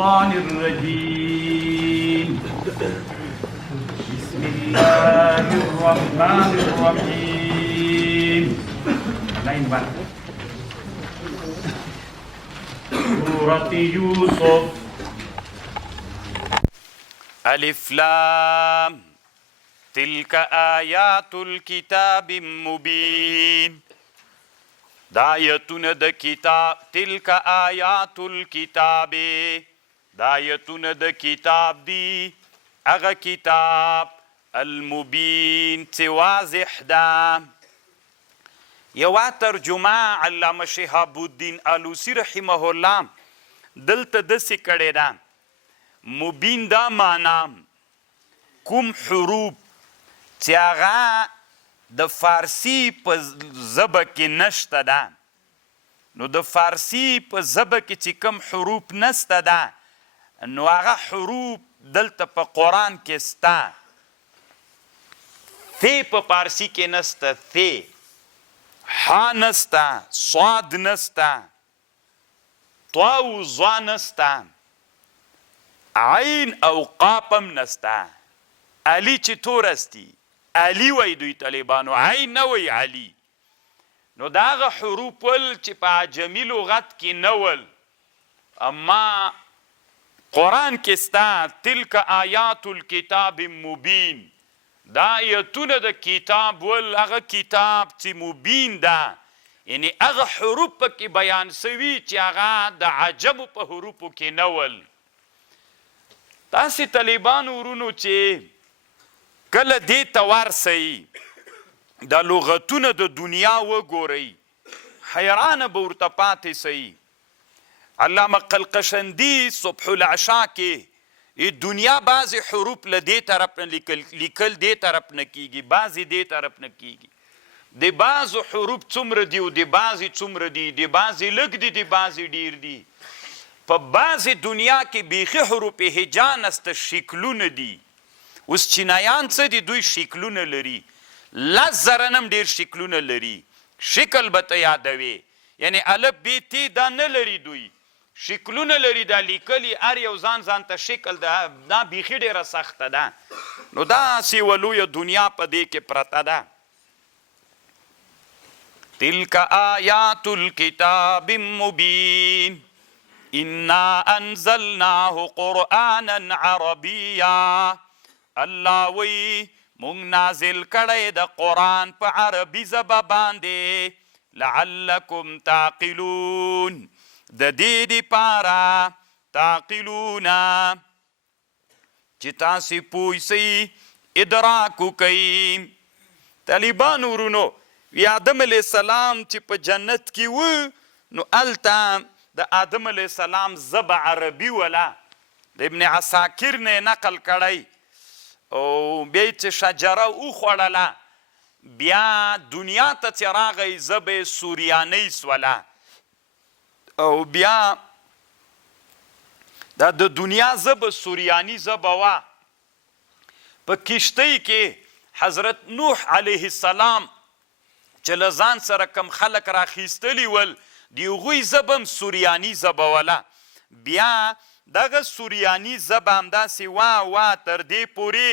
الشيطان الرجيم بسم الله الرحمن الرحيم سورة يوسف الف لام تلك آیات الكتاب مبین دا آیتونه د کتاب تلک آیات الكتاب دا آیتونه د کتاب دی اغه کتاب المبین چې واضح ده یوه ترجمه علامه شهاب الدین آلوسی رحمه الله دلته داسې کړې ده مبین دا معنا کوم حروف چې هغه د فارسی په ژبه کې نشته ده نو د فارسی په ژبه کې چې کوم حروف نشته ده نو هغه حروف دلته په قرآن کې سته ث په فارسی کې نشته ث ح نشته صاد نشته طا او ظا نشته عین او قاف هم نشته علی چې تورستی علی وای دوی طالبانو عین نه وای علی نو دا هغه حروف ول چې په عجمي لغت کې نه ول اما قرآن کې ستا تلک آیات الکتاب مبین دا آیتونه د کتاب ول هغه کتاب چې مبین ده یعنی هغه حروف پکې بیان سوي چې هغه د عجمو په حروفو کې نه ول تاسې طالبانو ورونو چې کله دې ته ورسئ دا لغتونه د دنیا وګورئ حیرانه به ورته پاتې سئ علامه قلقشندي صبح العشاء کې دنیا بعضې حروف له دې طرف نه لیکل دې طرف نه کیږي بعضې دې طرف نه کیږي د بعضو حروف څومره دي او د بعضې څومره دي د بعضې لږ دي د بعضې ډیر دي په بعضې دنیا کې بیخي حروف هجا نسته شکلونه دي اوس چینایان څه دي دوی شکلونه لري 10,000 نه هم ډېر شکلونه لري شکل به ته یادوې یعنی الف ب ت دا نه لري دوی شکلونه لري دا لیکلي هر یو ځان ځان ته شکل دا بیخي ډېره سخته ده نو داسې یوه لویه دنیا په دې کې پرته ده تلک آیات الکتاب مبین انا انزلناه قرآنا عربیا الله وی مونږ نازل کړی د قرآن په عربي ژبه باندې لعلکم تعقلون د دې دپاره تعقلون چې تاسې پوه سئ ادراک وکئ طالبان ورونو آدم علیه السلام چې په جنت کې و نو هلته د آدم علیه السلام ژبه عربي وله د ابن عساکر نه نقل کړی او بیا چې شجره وخوړله بیا دنیا ته چې راغی ژبه یې سوریانۍ سوله او بیا دا د دنیا ژبه سوریاني ژبه وه په کشتۍ کې حضرت نوح علیه السلام چې له ځان سره کم خلک راخیستلي ول د هغوی ژبه هم سوریاني ژبه وله بیا دغه سوریاني ژبه همداسې وا تر دې پورې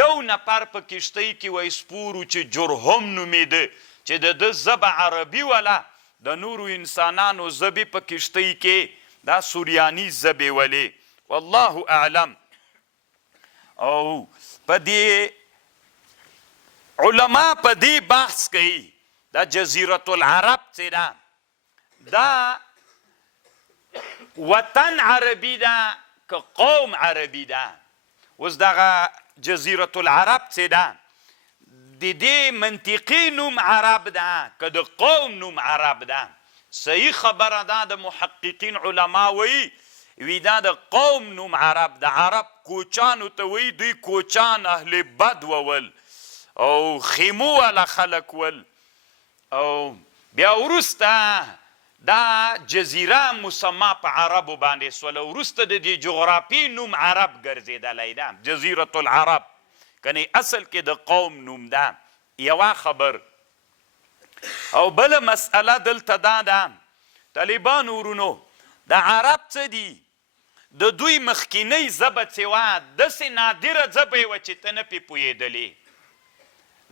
یو نفر په کشتۍ کې وی سپورو چې جرهم نومېده چې د ده ژبه عربي وله د نورو انسانانو ژبې په کشتۍ کې دا سوریاني ژبې ولې والله اعلم او په دې علما په دې بحث کوي دا جزیرة العرب چې ده دا وطن عربي ده که قوم عربي ده اوس دغه جزیرة العرب څه ده د دې منطقي نوم عرب ده که د قوم نوم عرب ده صحیح خبره ده د محققین علما وی دا د قوم نوم عرب د عرب کوچانو ته وی دوی کوچان اهل بد وول او خیمو والا خلق ول او بیا وروسته دا جزیره مسما په عربو باندې سوله وروسته د دې جغرافي نوم عرب ګرځېدلی ده جزیرة العرب کنی اصل کې د قوم نوم ده یوه خبر او بله مسئله دلته دا ده طالبان ورونو د عرب څه دي د دوی مخکینۍ ژبه چې وه داسې نادره ژبه یې وه چې ته نه پرې پوهېدلې.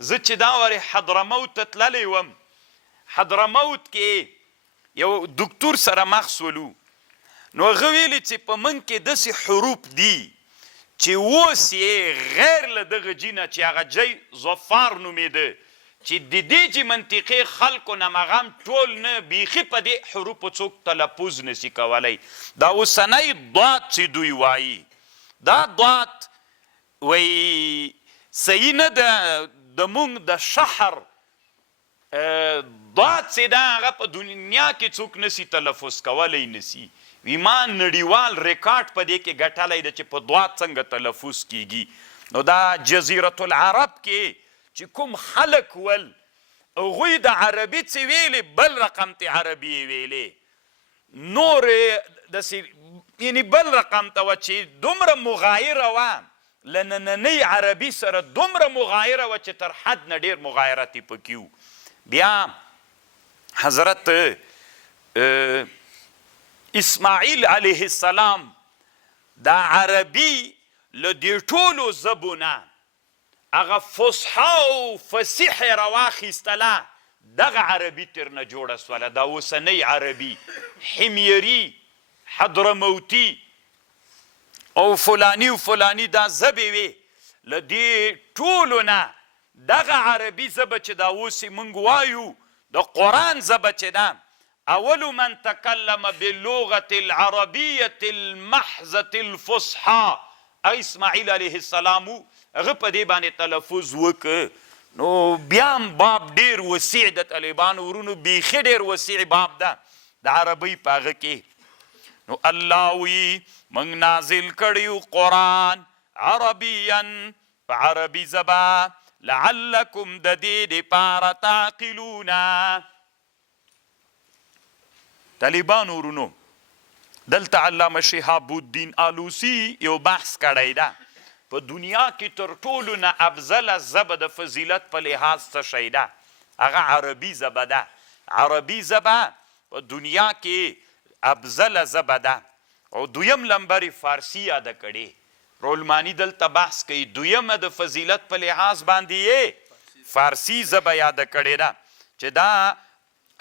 زه چې دا وارې حضرموت ته تللی وم، حضرموت کې یو دکتور سره مخ سولو، نو هغه ویلي چې په موږ کې داسې حروف دي چې اوس یې غیر له دغه جي نه چې هغه جی ظفار نومېده چې د دې جي منطقې خلکو نه مغم ټول نه بیخي په دې حروفو څوک تلفظ نشي کولی. دا اوسنی ضاد چې دوی وایي، دا ضاد وایي صحیح نه ده. د مونږ د شهر ضاد چې ده هغه په دنیا کې څوک نسي تلفظ کولی نسي. وی ما نړیوال ریکارډ په دې کې ګټلی ده چې په ضاد څنګه تلفظ کیږي. نو دا جزیرة العرب کې چې کوم خلک ول هغوی د عربي څه ویلې بل رقم ته عربي یې ویلې، نور داسې یعنې بل رقم ته وه چې دومره مغایره وه له نننۍ عربي سره، دومره مغایره وه چې تر حد نه ډېر مغایرت یې پکې و. بیا حضرت اسماعیل علیه السلام دا عربي له دې ټولو ژبو نه هغه فصحا او فصیح یې راواخیستله، دغه عربي ترنه جوړه سوله. دا اوسنۍ عربي حمیري، حضرموتي او فلانی و فلانی دا ژبې وې، له دې ټولو نه دغه عربي ژبه چې دا اوس یې موږ وایو د قرآن ژبه چې ده، اول من تکلم باللغة العربیة المحضة الفصحى اسماعیل علیه السلام هغه په دې باندې تلفظ وکړ. نو بیا هم باب ډېر وسیع د طالبانو ورونو، بیخي ډېر وسیع باب ده د عربۍ په هغه کې. نو الله وی موږ نازل کړیو قرآن عربیا په عربي ژبه، لعلکم د دې دپاره تعقلونه. طالبانو ورونو دلته علامه شهاب الدین آلوسی یو بحث کړی ده، په دنیا کې تر ټولو نه افضله ژبه د فضیلت په لحاظ څه شی ده؟ هغه عربي ژبه ده. عربي ژبه په دنیا کې افضله ژبه ده. او دویم لمبر فارسی یاده کړې. رولمانی دلته بحث کوي دویمه د فضیلت په لحاظ باندې یې فارسی ژبه یاده کړې ده چې دا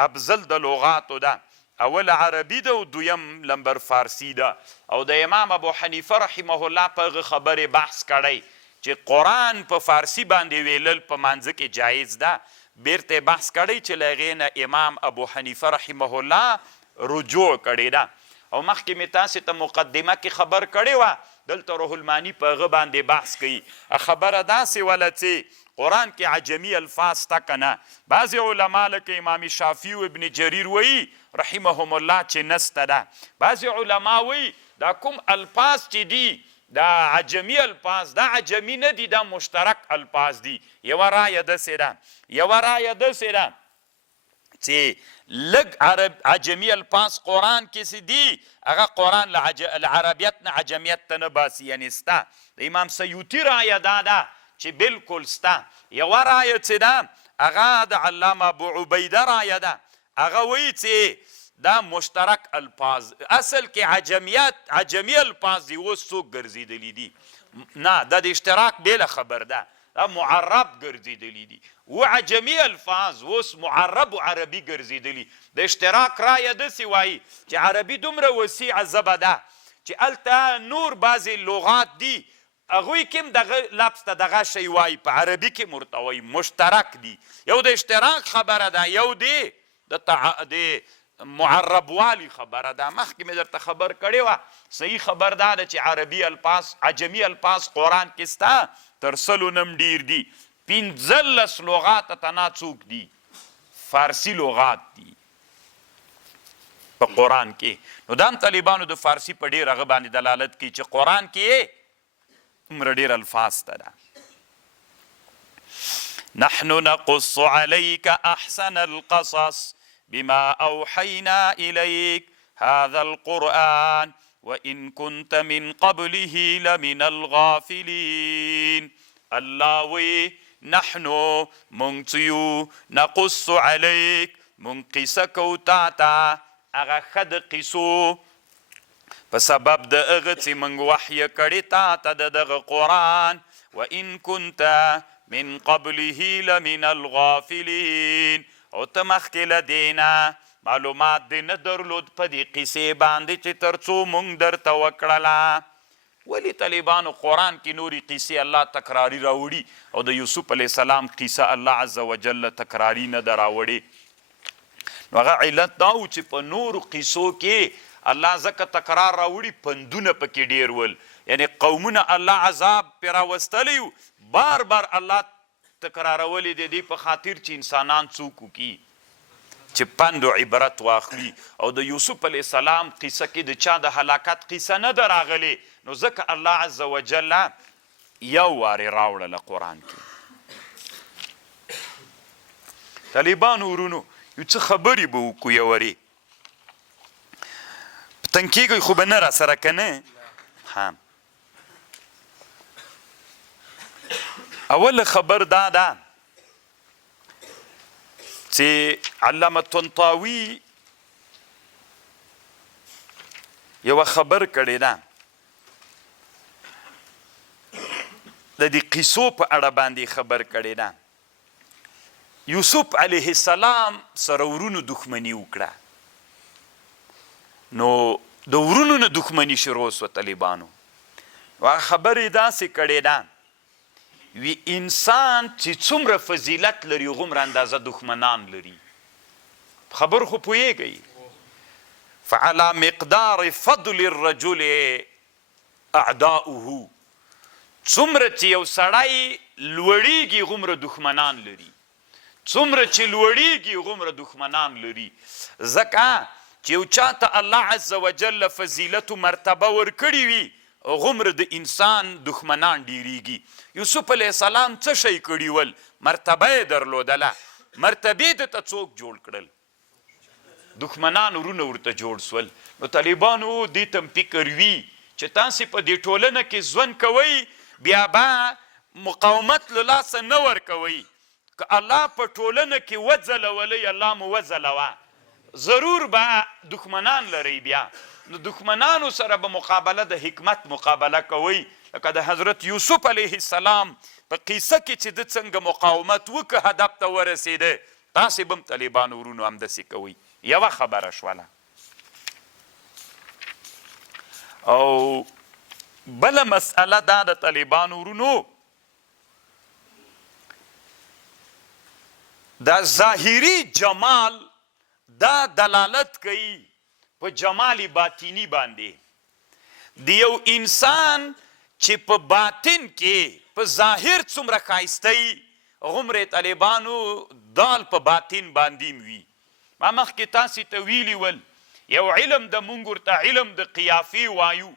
افضل د لغاتو ده. اول عربي ده او دویم لمبر فارسی ده. او د امام ابو حنیفه رحمه الله په هغه خبرې بحث کړی چې قرآن په فارسی باندې ویلل په مانځه کې جایز ده. بیرته بحث کړی چې له هغې نه امام ابو حنیفه رحمه الله رجوع کړې ده. او مخکې مې تاسې ته مقدمه کې خبر کړې وه، دلته روح المانی په هغه باندې بحث کوي. خبره داسې وله چې قرآن کې عجمي الفاظ تا که نه، بعضې علما لکه امام شافعي و ابن جریر وایي رحمهم الله چې نسته ده. بعضې علما وایي دا کوم الفاظ چې دي دا عجمي الفاظ، دا عجمي نه دي، دا مشترک الفاظ دي. یوه رایه داسې ده چې لږ عجمي الفاظ قرآن کې څه دي، هغه قرآن له عربیت نه عجمیت ته نه باسي، یعنې سته. د امام سیوطي رایه دا ده چې بلکل سته. یوه رایه چې ده هغه د علامه ابو عبیده رایه ده، هغه وایي چې دا مشترک الفاظ اصل کې عجمي الفاظ دي، اوس څوک ګرځېدلي دي؟ نه، دا د اشتراک بیله خبر ده، دا معرب ګرځېدلي دي. و عجمي الفاظ اوس معرب و عربي ګرځېدلي. د اشتراک رایه داسې وایي چې عربي دومره وسیعه ژبه ده چې هلته نور بعضې لغات دي هغوی کې هم دغه لفظ ته دغه شی وایي، په عربي کې ورته وایي مشترک دي. یو د اشتراک خبره ده، یو د معرب والی خبره ده. مخکې مې درته خبر کړې وه، صحیح خبر دا ده چې عربي الفاظ عجمي الفاظ قرآن کې سته تر سلو نم ډیر دي. 15 لغات تنا څوک دي؟ فارسی لغات دي په قرآن کې. نو دا هم طالبانو د فارسی په ډېر هغه باندې دلالت کوي چې قرآن کې عمره ډېر الفاظ ته ده. نحن نقص عليك احسن القصص بما اوحينا اليك هذا القرآن وان كنت من قبله لمن الغافلين. الله وی نحنو منتیو نقص علیک من قصه کو تا تا اغا خد قصو په سبب د هغه چې موږ وحی کړی تا ته د دغه قرآن وان كنت من قبله لمن الغافلین او ته مخکې له دې نه معلومات دې نه درلود په دې قیسې باندې چې تر څو موږ درته وکړله ولی طالبانو قرآن کې نورې قیسې الله تکراري راوړي او د یوسف علیه السلام قیسه الله عز وجل تکراري نه ده راوړې نو هغه علت دا و چې په نورو قیسو کې الله ځکه تکرار راوړي پندونه پکې ډېر ول یعنی قومونه الله عذاب پرې راوستلی و بار بار الله تکرارولې د دې په خاطر چې انسانان څوک وکړي چې پند و عبرت واخلي او د یوسف علیه السلام قیسه کې د چا د هلاکت قیسه نه ده راغلې نو ځکه الله عز وجل یو وارې راوړله قرآن کې طالبانو ورونو یو څه خبرې به وکړو یورې تنګ کېږئ خو به نه را سره که نه اوله خبر دا ده چې علامه طنطاوي یوه خبر کړې ده د دې قیسو په اړه باندې خبر کړې ده یوسف علیه السلام سره ورونو دښمني وکړه نو د ورونو نه دښمني شروع سوه طالبانو هغه خبرې داسې کړې ده وی انسان چې څومره فضیلت لري غومره اندازه دښمنان لري خبر خو پوهیږئ فعلى مقدار فضل الرجل اعداؤه څومره چې یو سړی لوړیږي غومره دښمنان لري څومره چې لوړیږي غومره دښمنان لري ځکه چې یو چاته الله عز وجل فضیلت و مرتبه ورکړي وي غومره د انسان دښمنان ډیریږي یوسف علیه السلام څه شی کړي ول مرتبه یې درلودله مرتبې د ته څوک جوړ کړل دښمنان ورونه ورته جوړ سول نو طالبانو دې ته فکر وي چې تاسې په دې ټولنه کې ژوند کوئ بیا به مقاومت له لاسه نه ورکوئ که الله په ټولنه کې وځلولی الله مو وځلوه ضرور به دښمنان لرئ بیا نو دښمنانو سره به مقابله د حکمت مقابله کوئ لکه د حضرت یوسف علیه السلام په قیسه کې چې د څنګه مقاومت وکړه هدف ته ورسېده تاسې به هم طالبانو ورونو همداسې کوئ یوه خبره شوله او بله مسئله دا د طالبانو ورونو دا ظاهري جمال دا دلالت کوي په جمال باطینی باندې د یو انسان چې په باطن کې په ظاهر څومره ښایسته وي غومره طالبانو دال په باطن باندې وي ما مخکې تاسې ته ویلي ول یو علم د مونږ ورته علم د قیافې وایو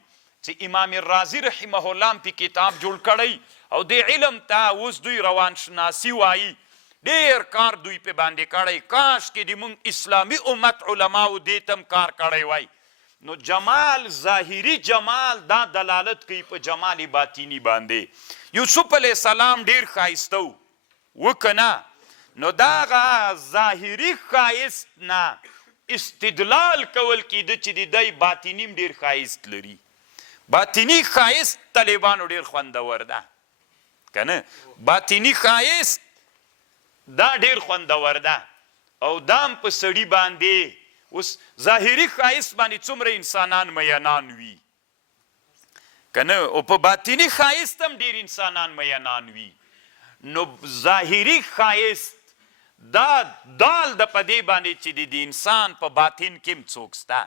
چې امام رازي رحمه الله په کتاب جوړ کړی او د علم ته اوس دوی روان شناسي وایي ډېر کار دوی په باندې کړی کاش کې د مونږ اسلامي امت علماو دې ته هم کار کړی وای نو جمال ظاهري جمال دا دلالت کوي په جمال باطینی باندې یوسف علیه السلام ډېر ښایسته و که نه نو دغه ظاهري ښایست نه استدلال کول کېده چې د دی باطیني هم ډېر ښایست لري باطینی ښایست طالبانو ډېر خوندور ده که نه باطینی ښایست دا ډېر خوندور ده او دام په سړي باندې اوس ظاهري ښایست باندې څومره انسانان مینان وي که نه او په باطیني ښایست هم ډېر انسانان مینان وي نو ظاهري ښایست دا دال د په دې باندې چې د انسان په باطن کې هم څوک شته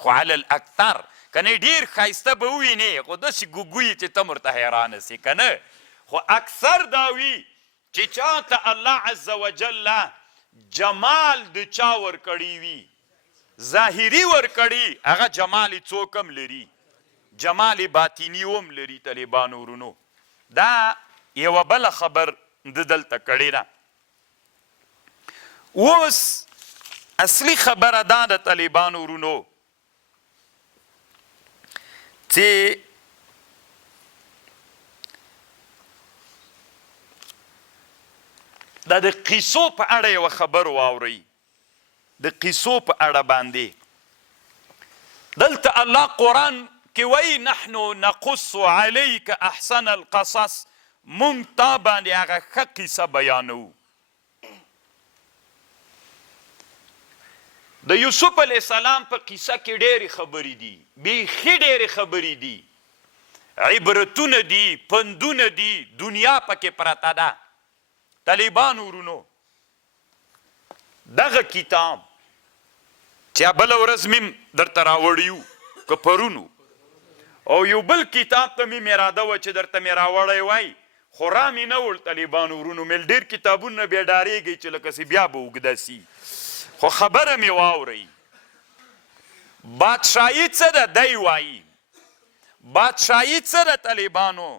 خو علی الاکثر که نه ډېر ښایسته به ووینې خو داسې ګوګویي چې ته ورته حیرانه سې که نه خو اکثر دا وي چې چاته الله عز وجل جمال د چا ورکړی وي ظاهري ورکړي هغه جمال څوک هم لري جمال باطینی هم لري طالبانو ورونو دا یوه بله خبر د دلته کړې ده اوس اصلي خبره دا د طالبانو ورونو چې دا د قیسو په اړه یوه خبر واورئ د قیسو په اړه باندې دلته الله قرآن کې وایي نحنو نقص علیک احسن القصص، مونږ تا باندې هغه ښه قیصه بیانوو. د یوسف علیه السلام په قیصه کې ډېرې خبرې دي، بیخي ډېرې خبرې دي، عبرتونه دي، پندونه دي، دنیا پکې پرته ده. طالبان ورونو دغه کتاب چې بله ورځ مې درته راوړیو که پرونو، او یو بل کتاب ته مې اراده وه چې درته مې راوړی وای، خو را مې نه وړ. طالبان ورونو مې ډېر کتابونه بیا ډارېږئ چې لکه سې بیا به اوږده سي، خو خبره مې واورئ. بادشاهي څه ده؟ دی وایي بادشاهي څه ده؟ طالبانو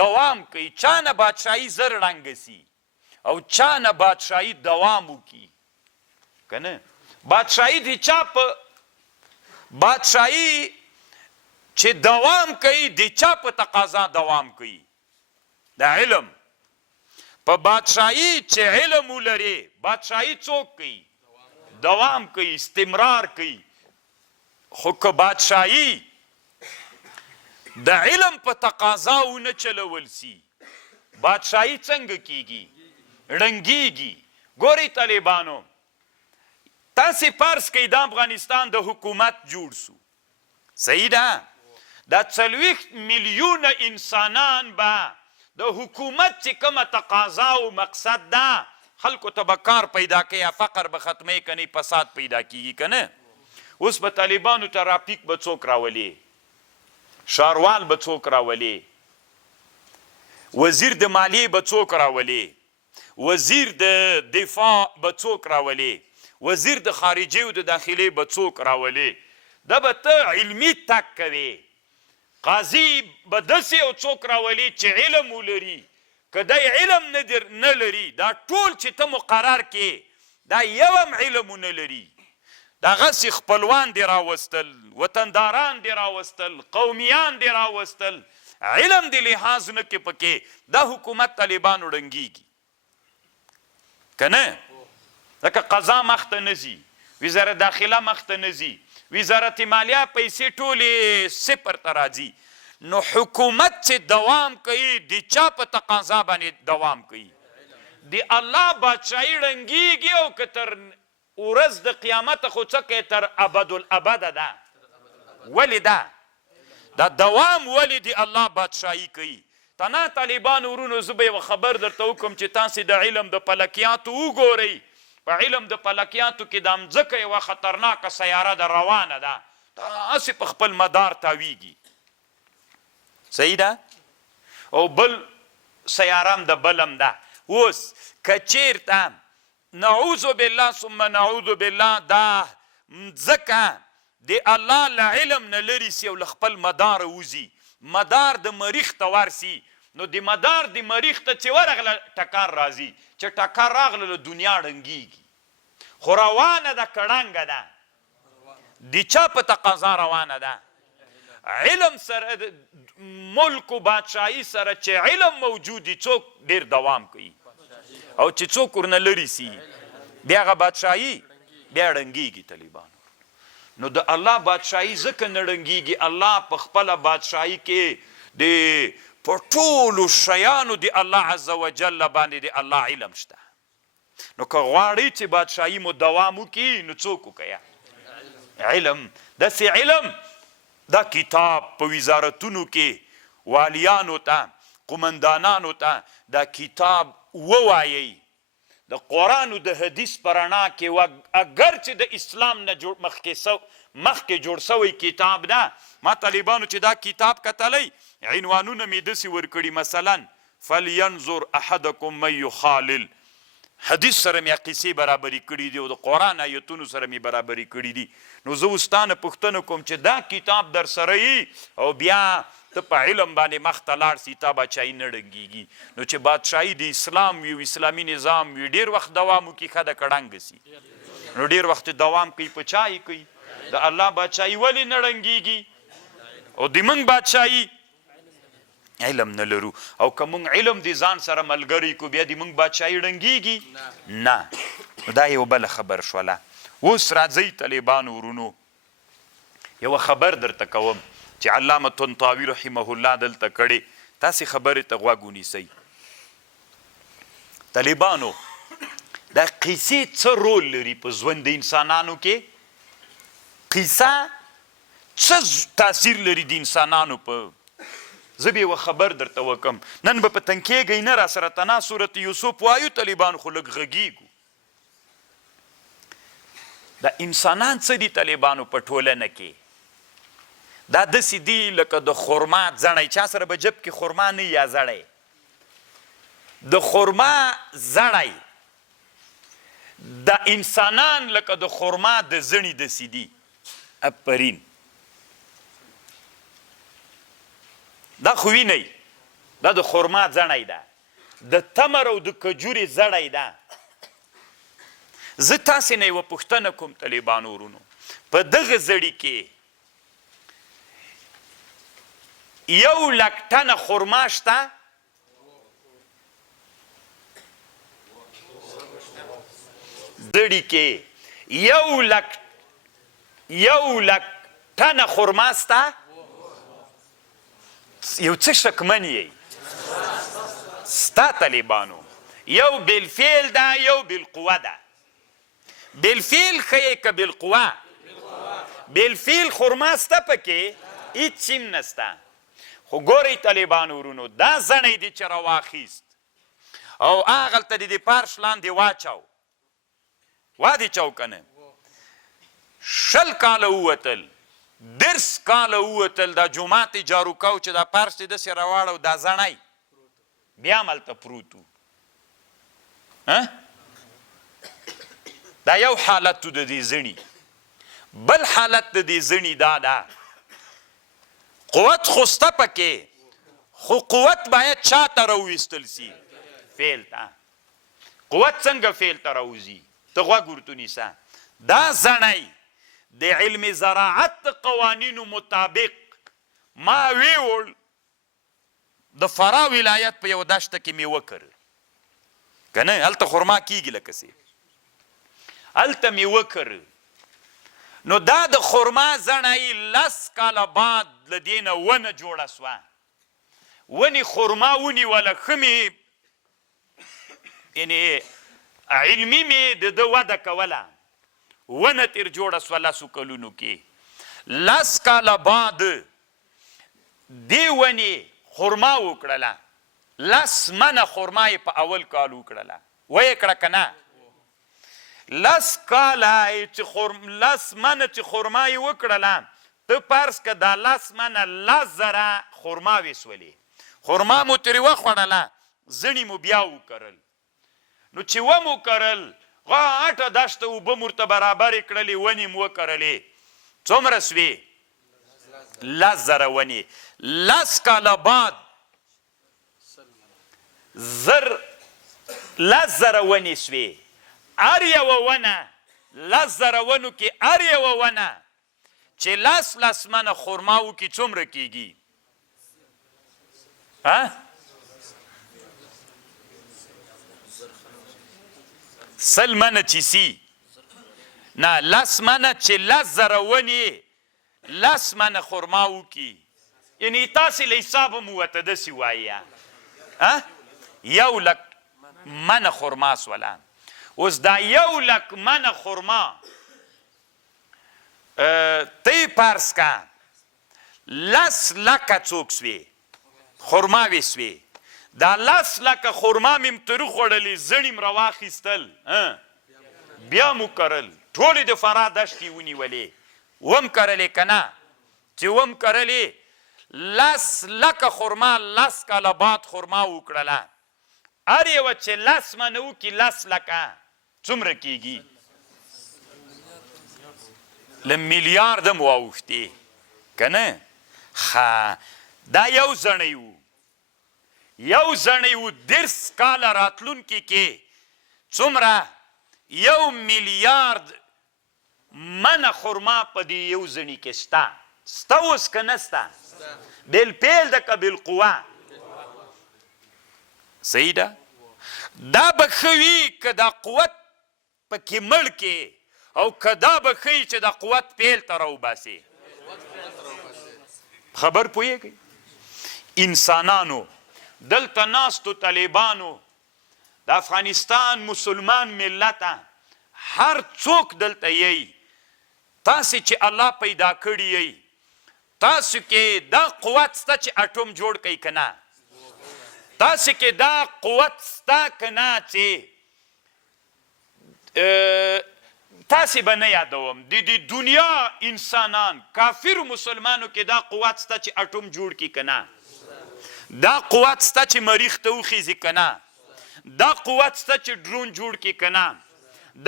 دوام کوي. چا نه بادشاهي زر ړنګه سي او چا نه بادشاهي دوام وکړي که نه. بادشاهي د چا په بادشاهي چې دوام کوي د چا په تقاضا دوام کوي؟ د علم. په بادشاهي چې علم ولري بادشاهي څوک کوي؟ دوام کوي، استمرار کوي. خو که بادشاهي د علم په تقاضا ونه چلول سي بادشاهي څنګه کیږي؟ ړنګیږي. ګورئ طالبانو تاسې فرض کوئ د افغانستان د حکومت جوړ سو، صحیح ده؟ دا 40 میلیونه انسانان به د حکومت چې کومه تقاضا او مقصد ده خلکو ته به کار پیدا کوي، فقر به ختمی کنی، فساد پیدا کیږي که نه. اوس به طالبانو ترافیک به څوک راولي؟ ښاروال به څوک راولي؟ وزیر د مالیې به څوک راولي؟ وزیر د دفاع به څوک راولي؟ وزیر د خارجه او د داخلي به څوک راولي؟ دا به ته علمي تک کوي. قاضي به داسې یو څوک راولي چې علم ولري، که دی علم نه لري دا ټول چې ته مقرر کې دا یو هم علم ونه لري. دغسې خپلوان دې راوستل، وطنداران دې راوستل، قومیان دې راوستل، علم دې لحاظ نه کې پکې دا حکومت طالبانو ړنګېږي که نه. لکه قضا مخته نه ځي، وزارت داخله مخته نه ځي، وزارت مالیه پیسې ټولې صفر ته راځي. نو حکومت چې دوام کوي د چا په تقاضا باندې دوام کوي؟ د الله بادشاهي ړنګېږي او که تر ورځ د قیامت خو څه کوي؟ تر ابدالابده ده. ولې ده؟ دا دوام ولې د الله بادشاهي کوي؟ تنه طالبان ورونو زه به یوه خبر درته وکړم چې تاسې د علم د فلکیاتو وګورئ. په علم د فلکیاتو کې د مځکه یوه خطرناکه سیاره ده روانه ده، داسې په خپل مدار تاویږي، صحیح ده؟ او بل سیاره هم د بلم ده. اوس که چیرته نعوذ بالله ثم نعوذ بالله دا مځکه د الله له علم نه لرې سي او له خپل مداره وځي، مدار د مریخ ته ورسي، نو د مدار د مریخ ته چې ورغله ټکر راځي، چې ټکر راغله دنیا ړنګېږي. خو روانه ده که ړنګه ده؟ د چا په تقاضا روانه ده؟ علم سره ملک و بادشاهي سره چې علم موجود وي څوک ډېر دوام کوي، او چې څوک ورنه لرې سي بیا هغه بادشاهي بیا ړنګېږي. طالبانو نو د الله بادشاهي ځکه نه ړنګېږي، الله په خپله بادشاهي کې د په ټولو شیانو د الله عز وجل باندې د الله علم شته. نو که غواړئ چې بادشاهي مو دوام وکړي نو څوک وکړه؟ علم. داسې علم دا کتاب په وزارتونو کې والیانو ته، قمندانانو ته دا کتاب ووایئ، د قرآن او د حدیث په رڼا کې، اگر چې د اسلام نه مخکې جوړ سوی کتاب ده. ما طالبانو چې دا کتاب کتلی عنوانونه مې داسې ورکړي، مثلا فلینظر احدکم من یخالل، حدیث سره مې قیسې برابري کړي دي او د قرآن آیتونو سره مې برابري کړي دي. نو زه اوس تا نه پوښتنه کوم چې دا کتاب در سره یي او بیا ته په علم باندې مخ ته لاړ سي، تا بادشاهي نه ړنګېږي. نو چې بادشاهي د اسلام وي، اسلامي نظام وي، ډېر وخت دوام وکړي، ښه ده که ړنګه سي. نو ډېر وخت دوام کوي په چا یې کوي؟ د الله بادشاهي ولې نه ړنګېږي؟ او د موږ بادشاهي علم نه لرو، او که موږ علم د ځان سره ملګری کو بیا د موږ بادشاهي ړنګېږي؟ نه. دا یو بله خبر شوله. اوس راځئ طالبانو ورونو یوه خبر درته کوم چې علامه طنطاوي رحمه الله دلته کړې، تاسې خبرې ته غوږ ونیسئ. طالبانو دا قیسې څه رول لري په ژوند د انسانانو کې؟ قیسه څه تاثیر لري د انسانانو په؟ زه به یوه خبر درته وکم. نن به په تنکیږئ نه را سره تنا سورت یوسف وایو، طالبان خو لږ غږیږو. دا انسانان څه دي طالبانو په ټولنه کې؟ دا داسې دي لکه د خرما زړی. چا سره به جب کې خرما نه یا زړی؟ د خرما زړی دا انسانان لکه د خرما د زړي داسې دي. افرین دا خو وینئ، دا د خرما زړی ده، د تمر او د کجورې زړی ده. زه تاسې نه یوه پوښتنه کوم طالبانو ورونو، په دغه زړي کې 100,000 ټنه خرما شته؟ زړي کې 100,000 ټنه خرما شته؟ یو څه شکمن یې ستا طالبانو. یو بالفعل ده، یو بالقوه ده. بالفعل ښیې که بالقوه؟ بالفعل خرما سته پکې؟ هیڅ شیم نسته. خو ګورئ طالبانو ورونو، دا زڼی دی چې راواخیست او هغلته د پارش لاندې واچو، وادې چو که نه؟ 20 کاله ووتل، 10 کاله ووتل، دا جومات یې جارو کو چې دا پارش دی داسې راواړو، دا زڼی بیا هم هلته پروت و. دا یو حالت د دې زڼي. بل حالت د دې زڼي دا ده، قوت خو سته پکې، خو قوت باید چا ته راویستل سي؟ فعل ته. قوت څنګه فعل ته راوځي؟ ته غوږ ورته نیسه. دا زڼی د علم زراعت د قوانینو مطابق ما ویوړ د فرا ولایت په یوه دشته کې مې وکړ، که نه؟ هلته خرما کیږي لکه څه، هلته مې وکړ. نو دا د خرما زڼی 10 کاله بعد له دې نه ونه جوړه سوه. ونې خرما ونیوله، ښه مې یعنې علمي مې د ده وده کوله، ونه تیر جوړه سوه 10 کلونو کې. 10 کاله بعد دې ونې خرما وکړله، 10 منه خرما یې په اول کال وکړله. ویې کړه که نه؟ 10 کاله چې 10 منه چې خرما یې وکړله، ته فرض که دا 10 منه 10,000 خرماوې سولې. خرما مو ترې وخوړله، زڼي مو بیا وکرل. نو چې ومو کرل، غاټه دشته اوبه مو ورته برابرې کړلې، ونې مو وکرلې. څومره سوې؟ 10,000 ونې. 10 کاله بعد 10,000 ونې سوې. هر یوه ونه 10,000 ونو کې هر یوه ونه چې 10 منه خرما وکړي څومره کېږي؟ 100 منه چې سي نه، 10 منه چې 10,000 ونې 10 منه خرما وکړي، یعنې تاسې له حسابه مو ورته داسې وایه 1,00,000 منه خرما سوله. اوس دا 1,00,000 منه خرما ته یې فرض که 10,00,000 څوک سوې خرماوې سوې. دا 10,00,000 خرما مې م ترې خوړلې، زړي م راواخیستل، بیا مو کرل، ټولې د فرا دشتې ونیولې، وم کرلې که نه؟ چې وم کرلې 10,00,000 خرما 10 کاله بعد خرما وکړله. هر یوه چې 10 منه وکړي 10,00,000 څومره کېږي؟ له میلیارده مو واوښتې، که نه؟ دا یو زڼی و، یو زڼی و. 10 کاله راتلونکي کې څومره؟ 1 میلیارد منه خرما په دې یو زڼي کې شته. شته اوس که نه شته؟ بالفعل ده که بالقوه؟ صحیح ده؟ دا به ښه وي که دا قوت پکې مړ کې، او که دا به ښیي چې دا قوت فعل ته راوباسي. خبر پوهیږئ انسانانو دلته ناستو طالبانو د افغانستان مسلمان ملته هر څوک دلته یی تاسې چې الله پیدا کړي یی تاسو کې دا قوت شته چې اټوم جوړ کړئ که نه تاسو کې دا قوت شته که نه چې تاسې به نه یادوم د دنیا انسانان کافر مسلمانو کې دا قوت شته چې اټوم جوړ کړي که نه دا قوت شته چې مریخ ته وخیزي که نه دا قوت شته چې ډرون جوړ کړي که نه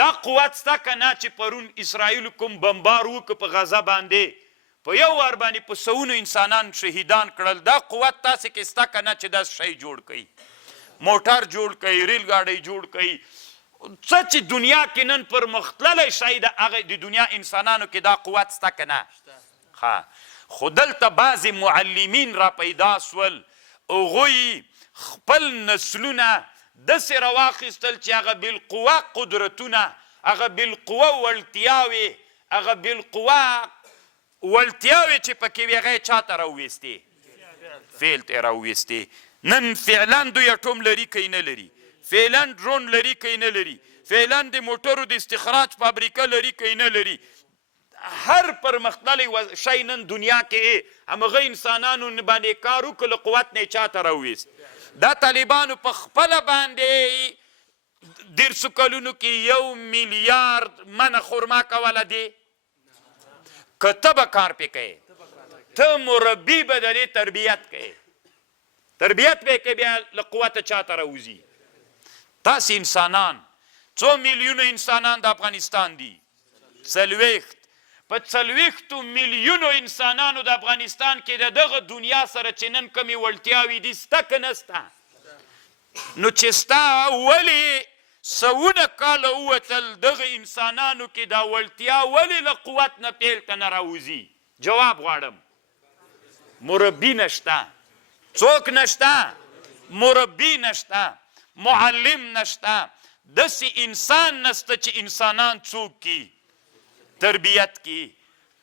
دا قوت شته که نه چې پرون اسرائیلو کوم بمبار وکړه په غزه باندې په یو وار باندې په سوونو انسانان شهیدان کړل دا قوت تاسې کې شته که نه چې دا شی جوړ کړئ موټر جوړ کړئ ریل ګاډۍ جوړ کړئ څه چې دنیا کې نن پرمختللی شی د هغه د دنیا انسانانو کې دا قوت شته که نه خو دلته بعضې معلمین را پیدا سول هغوی خپل نسلونه داسې راواخیستل چې هغه بالقوه قدرتونه هغه بالقوه وړتیاوې هغه بالقوه وړتیاوې چې پکې وي هغه یې چاته راوویستې فعل ته یې راوویستې نن فعلا دوی اټوم لري که نه لري فعلا ډرون لري که نه لري فعلا د موټرو د استخراج فابریکه لري که نه لري هر پرمختللی شی نن دنیا کې همغه انسانانو باندې کار وکړه له قوت نه یې چاته راوویست دا طالبانو په خپله باندې 150 کلونو کې 1 میلیارد منه خرما کوله دی که ته به کار پې کوې ته مربي به د دې تربیت کوې تربیت به یې کوې بیا له قوته چاته راوځي تاسې انسانان څو میلیونو انسانان د افغانستان دي 40 په 40 میلیونو انسانانو د افغانستان کې د دغه دنیا سره چې نن کمې وړتیاوې دي شته که نه شته نو چې شته ولې سوونه کاله ووتل دغه انسانانو کې دا وړتیا ولې له قوت نه پیل ته نه راوځي جواب غواړم مربي نشته څوک نشته مربي نشته معلم نشته داسې انسان نشته چې انسانان څوک کی تربیت کی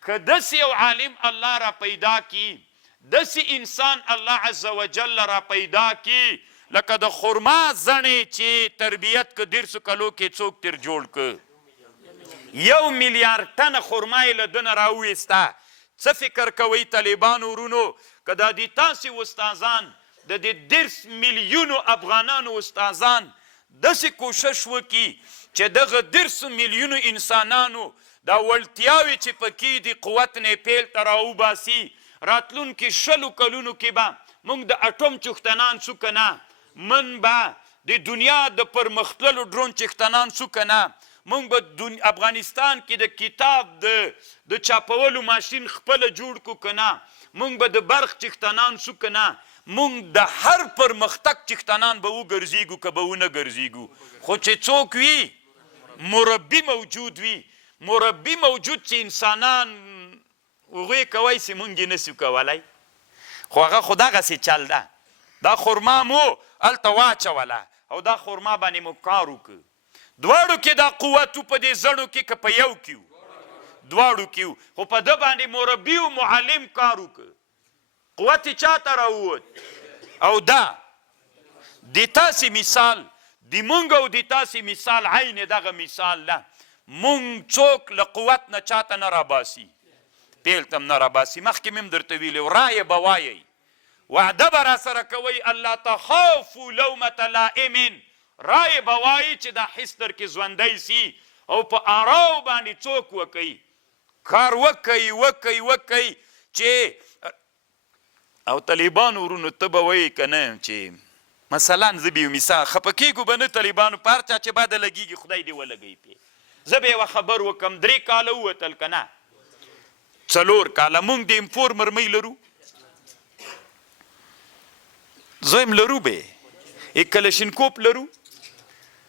که داسې یو عالم الله را پیدا کی داسې انسان الله عز وجل را پیدا کی لکه د خرما زڼې چې تربیت که 150 کلو کې څوک تر جوړ که 1 میلیارد ټنه خرما یې له دنه راوویسته څه فکر کوئ طالبانو ورونو که دا د تاسې استادان د دې 10 میلیونو افغانانو استادان داسې کوشش وکړي چې دغه 10 میلیونو انسانانو دا وړتیاوې چې پکې دي قوت نه پیل ته راوباسي راتلونکي 20 کلونو کې به موږ د اټوم چښتنان شو که نه من به د دنیا د پرمختللو ډرون چښتنان شو که نه موږ به افغانستان کې د کتاب د چاپولو ماشین خپله جوړ کړو که نه موږ به د برخ چښتنان شو که نه موږ د هر پرمختګ چښتنان به وګرځېږو که به ونه ګرځېږو خو چې څوک وي مربي موجود وي مربي موجود چې انسانان هغوی کوی چې موږ یې نسو کولی خو هغه خو دغسې چل ده دا خرما مو هلته واچوله او دا خرما باندې مو کار وکړو دواړو کې دا قوت په دې زړو کې که په یو کې دواړو کې خو په ده باندې مربي او معلم کار وکړو قوت یې چاته راووت او دا د تاسې مثال د مونږ او د تاسې مثال عین دغه مثال ده مونږ څوک له قوت نه چاته نه راباسي پیل ته نه راباسي مخکې مې هم درته ویلي رایې به وایئ وعده به راسره کوئ الله تخافو لومة لائم رایې به وایي چې دا حس درکې ژوندی سي او په آراو باندې څوک وکوي کار وکوي چې او طالبانو ورونو ته به وایي که نه چې مثلا زه به یو مثال خفه کېږو به نه طالبانو په هر چا چې بده لګېږي خدای دې ولګوي پې زه به یوه خبر وکړم 3 کاله ووتل که نه 4 کاله مونږ د امپور مرمۍ لرو زویم لرو به کلشینکوپ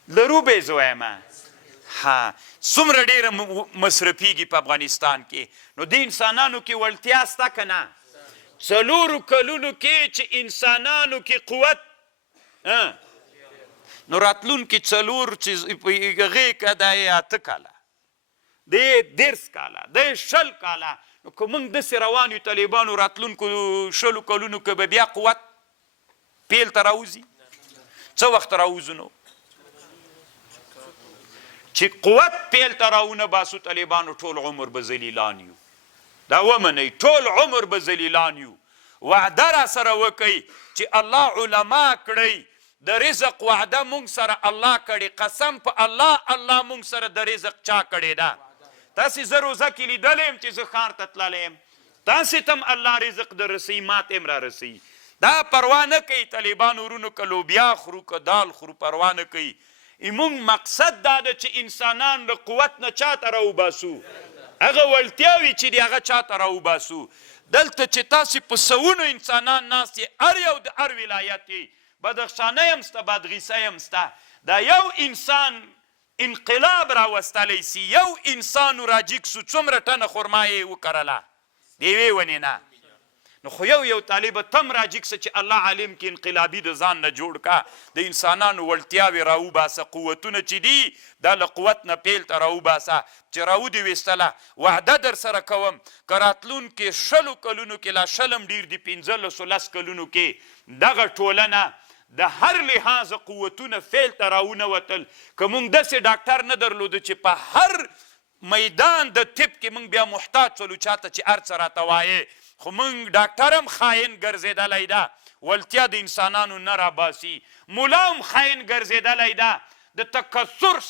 لرو به زویمه څومره ډېره مصرفیږي په افغانستان کې نو د انسانانو کې وړتیا شته که نه 4 کلونو کې چې انسانانو کې قوت نو راتلونکي 4 چې هغې که دا 8 کاله د 10 کاله د 20 کاله نو که موږ داسې روان یو طالبانو راتلونکو 20 کلونو که به بیا قوت پیل ته راوځي څه وخت راوځو نو چې قوت پیل ته راونه باسو طالبانو ټول عمر به ذلیلان یو دا ومنئ ټول عمر به ذلیلان یو وعده را سره وکئ چې الله علما کړئ د رزق وعده مونږ سره الله کړي قسم په الله الله مونږ سره د رزق چا کړې ده تاسې زه روزه کې لیدلی یم چې زه ښار ته تللی یم تاسې ته هم الله رزق در رسوي ما ته هم را رسوي دا پروا نه کوي طالبان ورونو که لوبیا خورو که دال خورو پروا نه کوي مونږ مقصد دا ده چې انسانان له قوت نه چا ته راوباسو هغه وړتیاوې چې دي هغه چا ته راوباسو دلته چې تاسې په سوونو انسانان ناست یې هر یو د هر ولایت یې بدخشانه یم سته بادغیسه یم سته دا یو انسان انقلاب راوستلی سي یو انسان راجیک سو څومره ټنه خرما یې وکرله د یوې ونې نه نو خو یو طالبه تم راجیک سه چې الله عالم کې انقلابي د ځان نه جوړ کا د انسانانو وړتیاوې راوباسه قوتونه چې دي دا له قوت نه پیل ته راوباسه چې راودې ویستله وعده در سره کوم که راتلونکې 20 کلونو کې لا شلم ډېر دي 15 کلونو کې دغه ټولنه د هر لحاظ قوتونه فعل ته راونه وتل که موږ داسې ډاکټر نه درلودو چې په هر میدان د طب کې موږ بیا محتاج شولو چاته چې هر څه راته وایې خو موږ ډاکټر هم خاین ګرځېدلی ده ولتیا د انسانانو نه راباسي ملا هم خاین ګرځېدلی ده د تکثر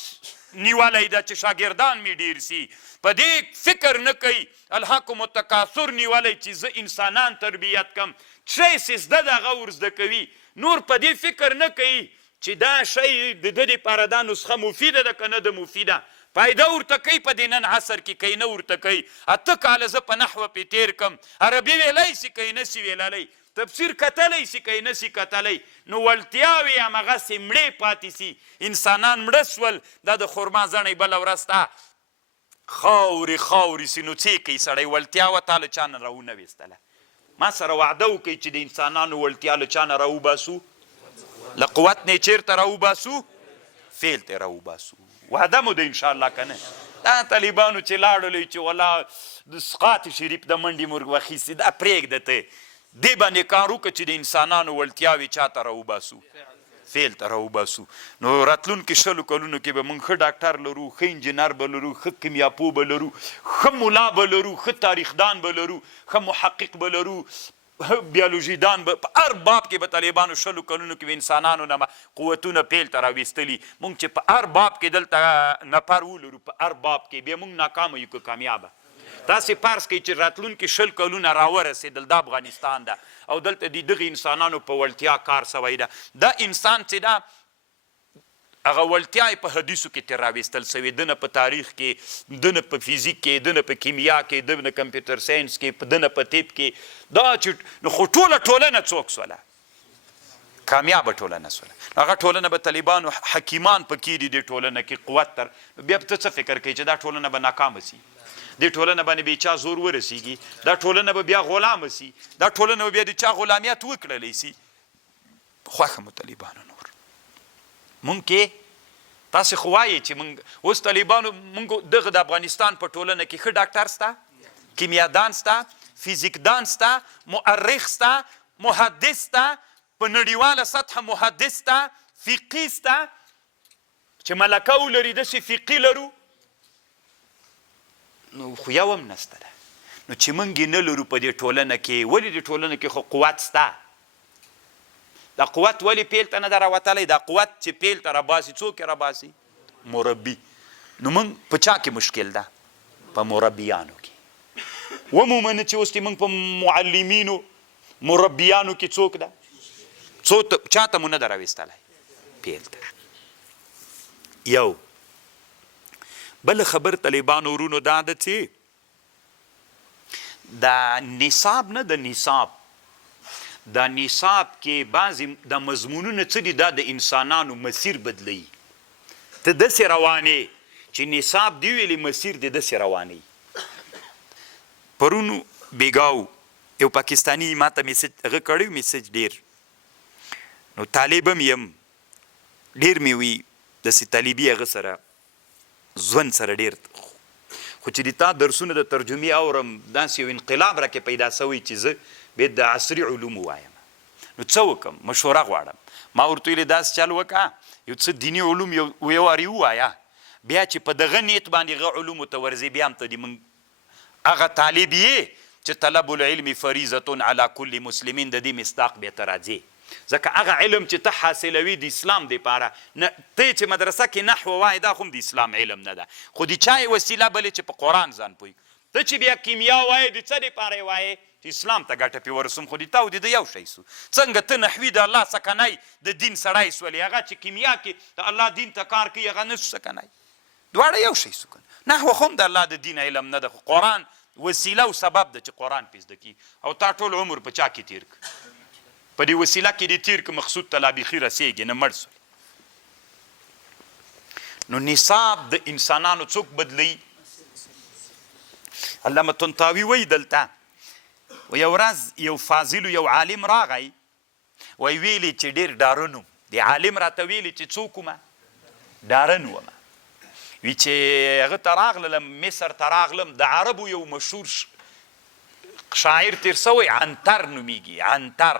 نیولی ده چې شاګردان مې ډېر سي په دې فکر نه کوي الحاکم التکاثر نیولی چې زه انسانان تربیت کم شی چې زده د هغه ورزده کوي نور په دې فکر نه کوي چې دا شی د ده دپاره دا نسخه مفیده ده که نه ده مفیده فایده ورته کوي په دې نن عصر کې کوي نه ورته کوي 8 کاله زه په نحوه پې تېر کم عربي ویلی سي کوي نه سي ویللی تفسیر کتلی سي کوي نه سي کتلی نو ولتیاوې همغسې مړې پاتې سي انسانان مړه سول دا د خرما زڼۍ بله ورځ ته خاورې سي نو څه کوي سړی ولتیا وه تا له چا نه راونه ویستله ما سره وعده وکړئ چې د انسانانو وړتیا له چا نه راوباسو له قوت نه یې چېرته راوباسو فعل ته راوباسو وعده مو ده انشاءالله که نه دا طالبانو چې لاړلی چې والله د سقاط شریف د منډې مرګ واخیستې دا پرېږده ته دې باندې کار وکړه چې د انسانانو وړتیاوې چا ته راوباسو فعل ته راوباسو نو راتلونکي 20 کلونو کې به موږ ښه ډاکټر لرو ښه انجینر به لرو ښه کیمیاپو به لرو ښه ملا به لرو ښه تاریخدان به لرو ښه محقق به لرو بیولوژي دان به په هر باب کې به طالبانو 20 کلونو کې به انسانانو نه قوتونه پیل ته راویستلي موږ چې په هر باب کې دلته نفر ولرو په هر باب کې بیا موږ ناکامه یو که کامیابه تاسې فرض کوئ چې راتلونکي 20 کلونه راورسېدل دا افغانستان ده او دلته د دغه انسانانو په وړتیا کار سوی ده دا انسان چې ده هغه وړتیا یې په حدیثو کې ترې راویستل سوې ده نه په تاریخ کې ده نه په فیزیک کې ده نه په کیمیا کې ده نه کمپیوټر ساینس کې ده نه په طب کې دا چې نو خو ټوله ټولنه څوک سوله کامیابه ټولنه سوله هغه ټولنه به طالبانو حکیمان پکې دي دې ټولنه کې قوت تر بیا ته څه فکر کوي چې دا ټولنه به ناکامه سي دې ټولنه باندې به چا زور ورسیږي دا ټولنه به بیا غلامه سي دا ټولنه به بیا د چا غلامیت وکړلی سي خوښه مو طالبانو نور مونږ کې تاسې خو وایئ چې مونږ اوس طالبانو مونږ دغه د افغانستان په ټولنه کې ښه ډاکټر سته کیمیادان سته فیزیکدان سته مؤرخ سته محدث سته په نړیواله سطحه محدث سته فقي سته چې ملکه ولري داسې فقي لرو نو خو یو هم نسته ده نو چې موږ یې نه لرو په دې ټولنه کې ولې دې ټولنه کې خو قوت سته دا قوت ولې پیل ته نه ده راوتلی دا قوت چې پیل ته راباسي څوک یې راباسي مربي نو موږ په چا کې مشکل ده په مربیانو کې ومومنه چې اوس موږ په معلمینو مربیانو کې څوک ده چا ته مو نه ده راویستلی پیل ته یو بل خبر طالبانو ورونو دا ده چې دا نصاب نه د نصاب دا نصاب کې بعضې د مضمونونه څه دي دا د انسانانو مسیر بدلوي ته داسې روانې چې نصاب دی ویلې مسیر دې داسې روانې پرون بیګاو یو پاکستاني ما ته میسج هغه کړی میسج ډېر نو طالب هم یم ډېر مې وي داسې طالبي هغه سره ژوند سره ډېر خو چې د تا درسونه د ترجمې اورم داسې یو انقلاب راکې پیدا سوی چې زه باید د عصري علومو وایم. نو څه وکړم؟ مشوره غواړم. ما ورته ویلې داسې چل وکړه یو څه دیني علوم یو وارې ووایه، بیا چې په دغه نیت باندې هغه علومو ته ورځې بیا هم ته د موږ هغه طالب یې چې طلب العلم فریضة علی کل مسلمین، د دې مصداق بیا ته راځې. ځکه هغه علم چې ته حاصلوي د اسلام دپاره، ته چې مدرسه کې نحو وایې دا خو هم د اسلام علم نه ده، خو د چا وسیله بلې چې په قرآن ځان پوهېږي. ته چې بیا کیمیا وایې د څه دپاره یې وایې؟ چې اسلام ته ګټه پې ورسوم. خو د تا او د ده یو شی سو. څنګه ته نحوي د الله سکنی د دین سړی سولې، هغه چې کیمیا کې د الله دین ته کار کوي هغه نه سو سکنی. دواړه یو شی سو کنه. نحو خو هم د الله د دین علم نه ده، خو قرآن وسیله او سبب ده چې قرآن پې زده کي. او تا ټول عمر په چا کې تیر که؟ په دې وسیله کې دې تیر که مقصود ته لا بیخي رسېږي نه مړ سول. نو نصاب د انسانانو څوک بدلوي؟ علامه طنطاوي وایي دلته و یو ورځ یو فاضل یو عالم راغی، وی ویلي چې ډېر ډارن وم. د عالم راته ویلي چې څوک ومه؟ ډارن ومه. وی چې هغه ته راغلم، مصر ته راغلم، د عربو یو مشهور شاعر تیر سوی عنتر نومیږي. عنتر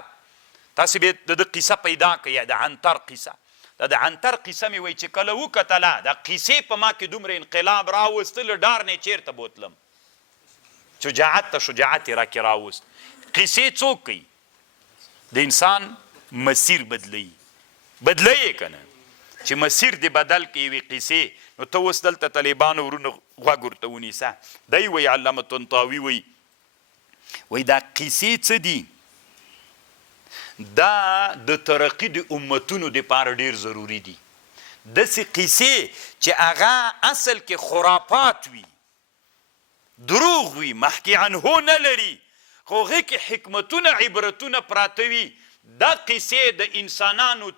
تاسې بیا د ده قیسه پیدا کړئ، د عنتر قیسه. د عنتر قیسه مې وایي چې کله وکتله د قیسې په ما کې دومره انقلاب راوست، له ډار نه یې چېرته بوتلم، شجاعت ته شجاعت یې راکې راوست. قیسې څوک کوي؟ د انسان مسیر بدلوي. بدلوي که نه؟ چې مسیر دې بدل کړي یوې قیسې. نو ته اوس دلته طالبانو ورونو غوږ ورته ونیسه. دی وایي علامه طنطاوي وایي دا قیسې څه دي؟ دا د ترقي د امتونو دپاره ډېر ضروري دي. داسې قیسې چې هغه اصل کې خرافات وي، دروغ وي، محکي عنهو نه لري، خو هغې کې حکمتونه عبرتونه پراته وي. دا قیسې د انسانانو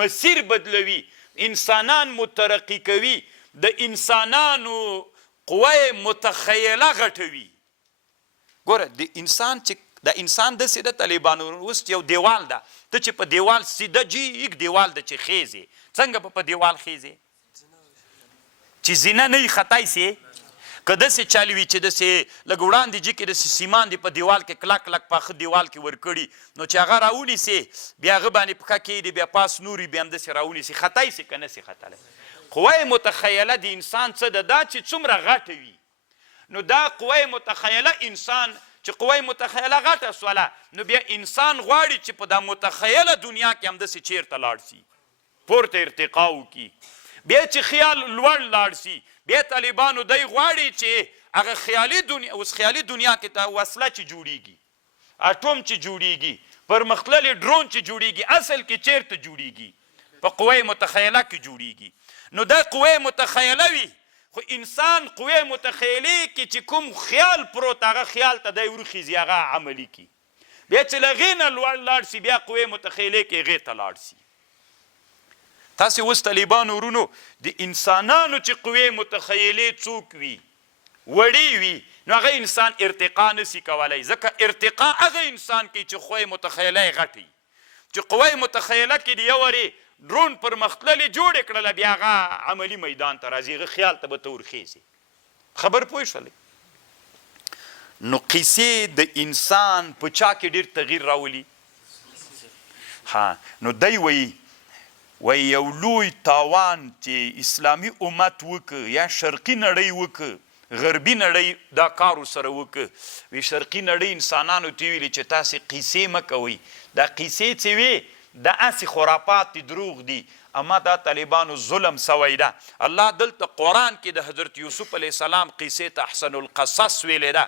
مسیر بدلوي، انسانان مترقي کوي، د انسانانو قوه متخیله غټوي. ګوره د انسان چې د انسان داسې د طالبانو اوس یو دیوال ده، ته چې په دیوال سیده جیګ دیوال ده چې خیزې، څنګه به په دیوال خیزې؟ چې زینه نه وي خطای سي. که داسې چالي وي چې داسې لږ وړاندې جي کې داسې سیمان دي په دیوال کې کلک کلک پاخه دیوال کې ورکړي، نو چې هغه راونیسي بیا هغه باندې پښه کېږدي، بیا پاس نوري بیا هم داسې راونیسي، خطای سي که نه سي خطلی. قوه متخیله د انسان څه ده؟ دا چې څومره غټه وي. نو دا قوه متخیله انسان چې قوه متخیله غټه سوله، نو بیا انسان غواړي چې په دا متخیله دنیا کې هم داسې چیرته لاړ سي، پورته ارتقا وکړي. بیا چې خیال لوړ لاړ سي، بیا طالبانو دی غواړي چې هغه خیالي دنیا، اوس خیالي دنیا کې ته وسله چې جوړیږي، اټوم چې جوړیږي، پرمختللي ډرون چې جوړیږي، اصل کې چیرته جوړیږي؟ په قوه متخیله کې جوړیږي. نو دا قوه متخیله وي، خو انسان قوه متخیلې کې چې کوم خیال پروت هغه خیال ته دی ورخیزي، هغه عملي کي. بیا چې له هغې نه لوړ لاړ سي، بیا قوه متخیلې کې هغې ته لاړ سي. تاسې اوس طالبانو ورونو د انسانانو چې قوې متخیلې څوک وي، وړې وي، نو هغه انسان ارتقا نسي کولی. ځکه ارتقا هغه انسان کوي چې قوې متخیله یې غټ وي. چې قوې متخیله کې د یو ورې ډرون پرمختللې جوړې کړله، بیا هغه عملي میدان ته راځي، هغه خیال ته به ته ورخیزي. خبر پوه شولې؟ نو قیسې د انسان په چا کې ډېر تغییر راولي. نو دی وایي یو لوی تاوان چې اسلامي امت وکړ یا شرقي نړۍ وکړ، غربي نړۍ دا کار ورسره وکړ. وی شرقي نړۍ انسانانو ته ویلي چې تاسې قیسې مه کوئ. دا قیسې چې وې دا هسې خرافات دي، دروغ دي، اما دا طالبانو ظلم سوی ده. الله دلته قرآن کې د حضرت یوسف علیه السلام قیسې ته احسن القصص ویلې ده،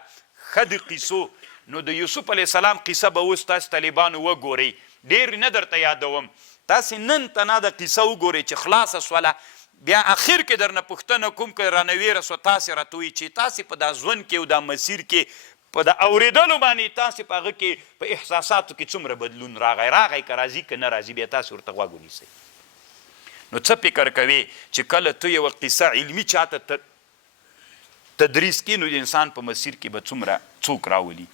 ښه د قیسو. نو د یوسف علیه السلام قیسه به اوس تاسې طالبانو وګورئ، ډېر نه درته یادوم. تاسې نن تنه د قیسه وګورئ چې خلاصه سوله، بیا اخر کې درنه پوښتنه کوم که رانه ویره سوه، تاسې راته وایي چې تاسې په دا ژوند کې او دا مسیر کې په د اورېدلو باندې تاسې په هغه کې په احساساتو کې څومره بدلون راغی که راځي که نه راځي، بیا تاسې ورته غوږ ونیسئ. نو څه فکر کوې چې کله ته یوه قیسه علمي چاته تدریس کړي، نو د انسان په مسیر کې به څومره څوک راولي.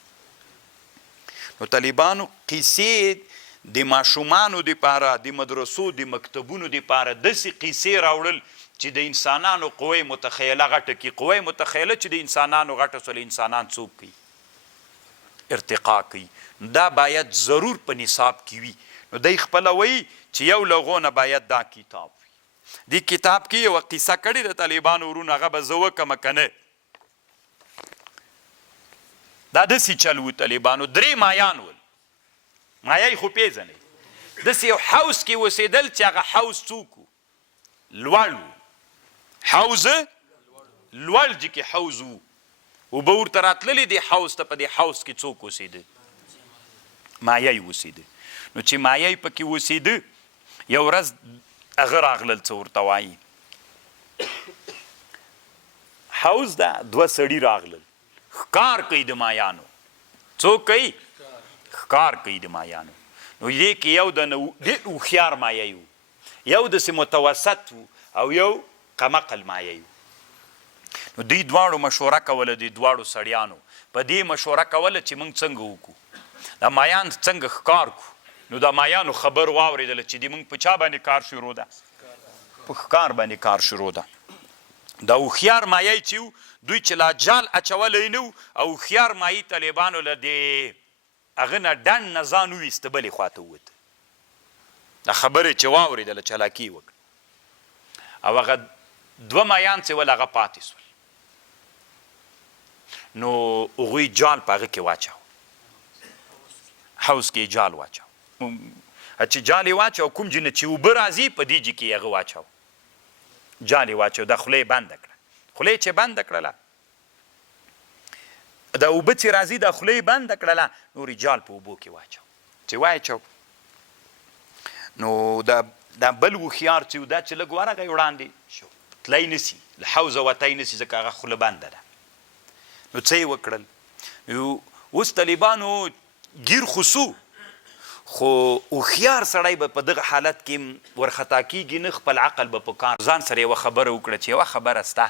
نو طالبانو قیسې د ماشومانو دپاره، د مدرسو د مکتبونو دپاره داسې قیسې راوړل چې د انسانانو قوه متخیله غټه کړي. قوه متخیله چې د انسانانو غټه سول انسانان څوک کوي ارتقا کوي، دا باید ضرور په نصاب کې وي. نو دی خپله وایي چې یو لغونه باید دا کتاب وي. دې کتاب کې یوه قیسه کړې د طالبانو ورونو، هغه به زه وکړم که نه. دا داسې چل و طالبانو، 3 مایان ول. مایای خو پیژنئ، داسې یو حوض کې اوسېدل چې هغه حوض څوک و؟ لوړ و. حوض لوړ چې کې حوض و، اوبه ورته راتللې دې حوض ته. په دې حوض کې څوک اوسېده؟ مایای اوسېده. نو چې مایای پکې اوسېده، یو ورځ هغه راغلل، څه ورته وایي حوض ده، 2 سړي راغلل، ښکار کوي د مایانو. څوک کوي؟ ښکار کوي د مایانو. نو دې کې یو د ډېر هوښیار مایای و، یو داسې متوسط و، او یو قمقل مایای و. نو دوی دواړو مشوره کوله، د دواړو سړیانو په دې مشوره کوله چې موږ څنګه وکړو، دا مایان څنګه ښکار کړو. نو دا مایانو خبر واورېدله چې د موږ په چا باندې کار شروع ده؟ په ښکار باندې کار شروع ده. دا هوښیار مایای چې و، دوی چې لا جال اچولی نه و، او هوښیار مایي طالبانو له د هغه نه ډنډ نه ځان وویسته، بلې خواته ووته. دا خبرې چې واورېدله چلاکي وکړه. او هغه 2 مایان چې ول هغه پاتې سول. نو هغوی جال په هغه کې واچاو، حوض کې جال واچاو. چې جال یې واچاو، کوم ځای نه چې اوبه راځي په دې ځای کې هغه واچاو، جال یې واچاو. دا خوله یې بنده کړه. خوله یې چې بنده کړله، دا اوبه چې راځي دا خوله یې بنده کړله، نور یې جال په اوبو کې واچاو. چې واچاو، نو دا بل هوښیار چې و، دا چې لږ ورغی وړاندې شو، تلی نسي، له حوضه وتی نسي، ځکه هغه خوله بنده ده. نو څه یې وکړل؟ اوس طالبانو ګیر خو سو، خو هوښیار سړی به په دغه حالت کې ورخطا کېږي نه، خپل عقل به په کار. ځان سره یوه خبره وکړه چې یوه خبره سته،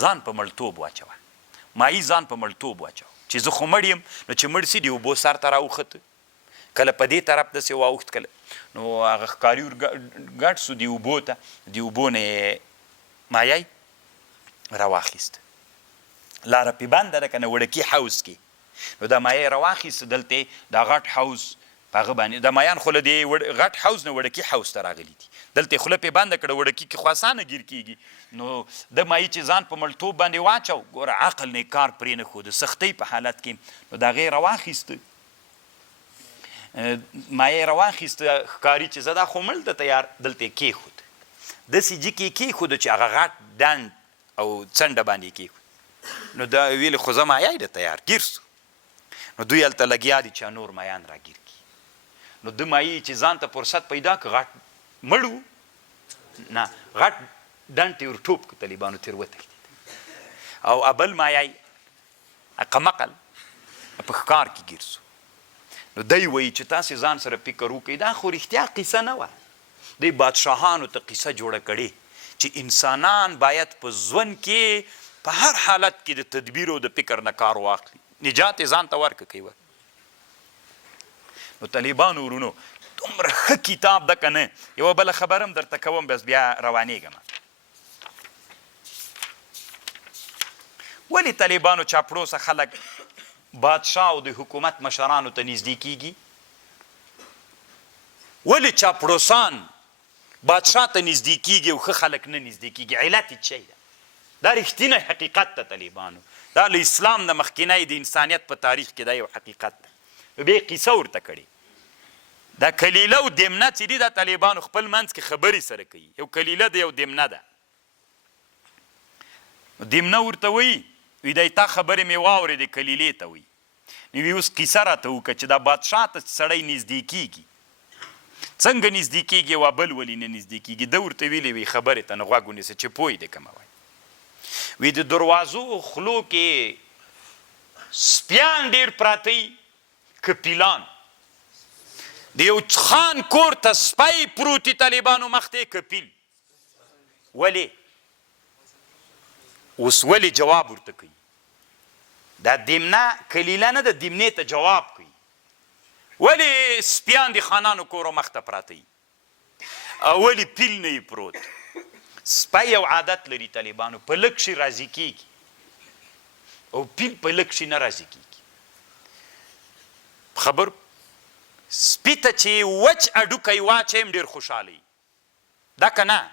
ځان په مړتوب واچوه. مایي ځان په مړتوب واچوه چې زه خو مړ یم. نو چې مړ سي د اوبو سر ته راوخته، کله په دې طرف داسې واوښت، کله نو هغه ښکاري ګډ سو د اوبو ته، د اوبو نه یې مایای راواخیسته. لاره پې بنده ده که نه، وړکي حوض کې. نو دا مایه یې راواخیسته، دلته دا غټ حوض په هغه باندې، دا مایان خو له دې غټ حوض نه وړکي حوض ته راغلي دي، دلته یې خوله پې بنده کړه، وړکي کې خو اسانه ګیر کېږي. نو د مایي چې ځان په مړتوب باندې واچو، ګوره عقل نه کار پرې نه ښود، سختۍ په حالت کې. نو د هغې راواخیسته، مایه یې راواخیسته، ښکاري چې زه دا خو مړ ته تیار، دلته یې کېښود، داسې جي کې یې کېښودو چې هغه غټ ډنډ او څنډه باندې یې کېښود. نو دا ویلې خو زه مایه د تیار ګیر سو. نو دوی هلته لګیا دي چې نور مایان راګیر کړي. نو د مایي چې ځان ته فرصت پیدا که، غټ مړ و نه، غټ ډنډ ته یې ورټوپ کړو، طالبانو ترې وتښتېد. او ابل مایای قمقل په ښکار کې ګیر سو. نو دی وایي چې تاسې ځان سره فکر وکړئ، دا خو رښتیا قیسه نه وه. دی بادشاهانو ته قیسه جوړه کړې چې انسانان باید په ژوند کې په هر حالت کې د تدبیر او د فکر نه کار واخلي، نجات یې ځان ته ورکړه کوي. نو طالبانو ورونو دومره ښه کتاب ده که نه. یوه بله خبره هم درته کوم، بس بیا روانېږم. ولې طالبانو چاپړوسه خلک بادشاه او د حکومت مشرانو ته نږدې کېږي؟ ولې چاپړوسان بادشاه ته نږدې کېږي او ښه خلک نه نږدې کېږي؟ علت یې څه ده؟ دا رښتینی حقیقت ده طالبانو، دا له اسلام نه مخکینی د انسانیت په تاریخ کې دا یو حقیقت ده. بیا قیسه ورته کړي. دا کلیله او دمنه چې دي، دا طالبانو خپل منځ کې خبرې سره کوي. یو کلیله ده، یو دمنه ده. دمنه ورته وایي، وی دی تا خبرې مې واورېدې، کلیلې ته وایي. نو وی اوس کیسه راته وکړه چې دا بادشاه ته سړی نږدې کېږي، څنګه نږدې کېږي او بل ولې نه نږدې کېږي؟ ده ورته ویلې وی خبرې ته نه غوږ ونیسه چې پوه دې کومه وایي. وی د دروازو خلو کې سپیان ډېر پراته وي که پیلان، د یو خان کور ته سپی پروت وي طالبانو مخ ته که پیل. ولې؟ اوس ولې جواب ورته کوي؟ دا دمنه کلیله نه ده، دمنې ته جواب کوي. ولې سپیان د خانانو کورو مخ ته پراته وي او ولې پیل نه وي پروت؟ سپی یو عادت لري طالبانو په لږ شي راضي کېږي او پیل په لږ شي نه راضي کېږي خبر سپي ته چې وچ اډوکی واچویم ډېر خوشحاله دا که نه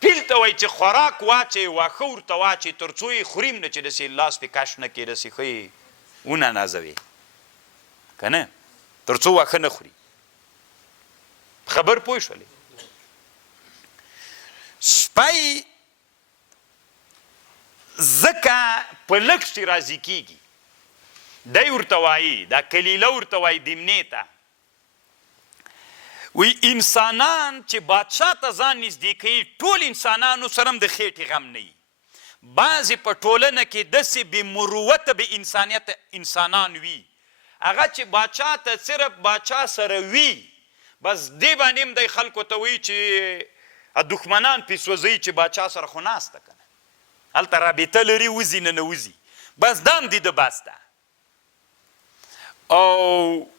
پیل ته وایي چې خوراک واچوي واښه ورته واچوي تر څو یې خوریم نه چې داسې لاس پې کش نه کړي داسې ښه یې وننازوي که نه تر څو واښه نه خوري خبر پوه شولې سپی ځکه په لږ شي راضي کېږي دی ورته وایي دا کلیله ورته وایي دیمنې ته وی انسانان چې بادشاه ته ځان نږدې کوي ټول انسانانو سره هم د خېټې غم نه وي بعضې په ټولنه کې داسې بې مروته بې انسانیت انسانان وي هغه چې بادشاه ته صرف بادشاه سره وي بس دې باندې هم دی خلکو ته وایي چې دښمنان پې سوځوي چې بادشاه سره خو ناسته که نه هلته رابطه لري وځي نه وځي بس دا هم دې د بس ده او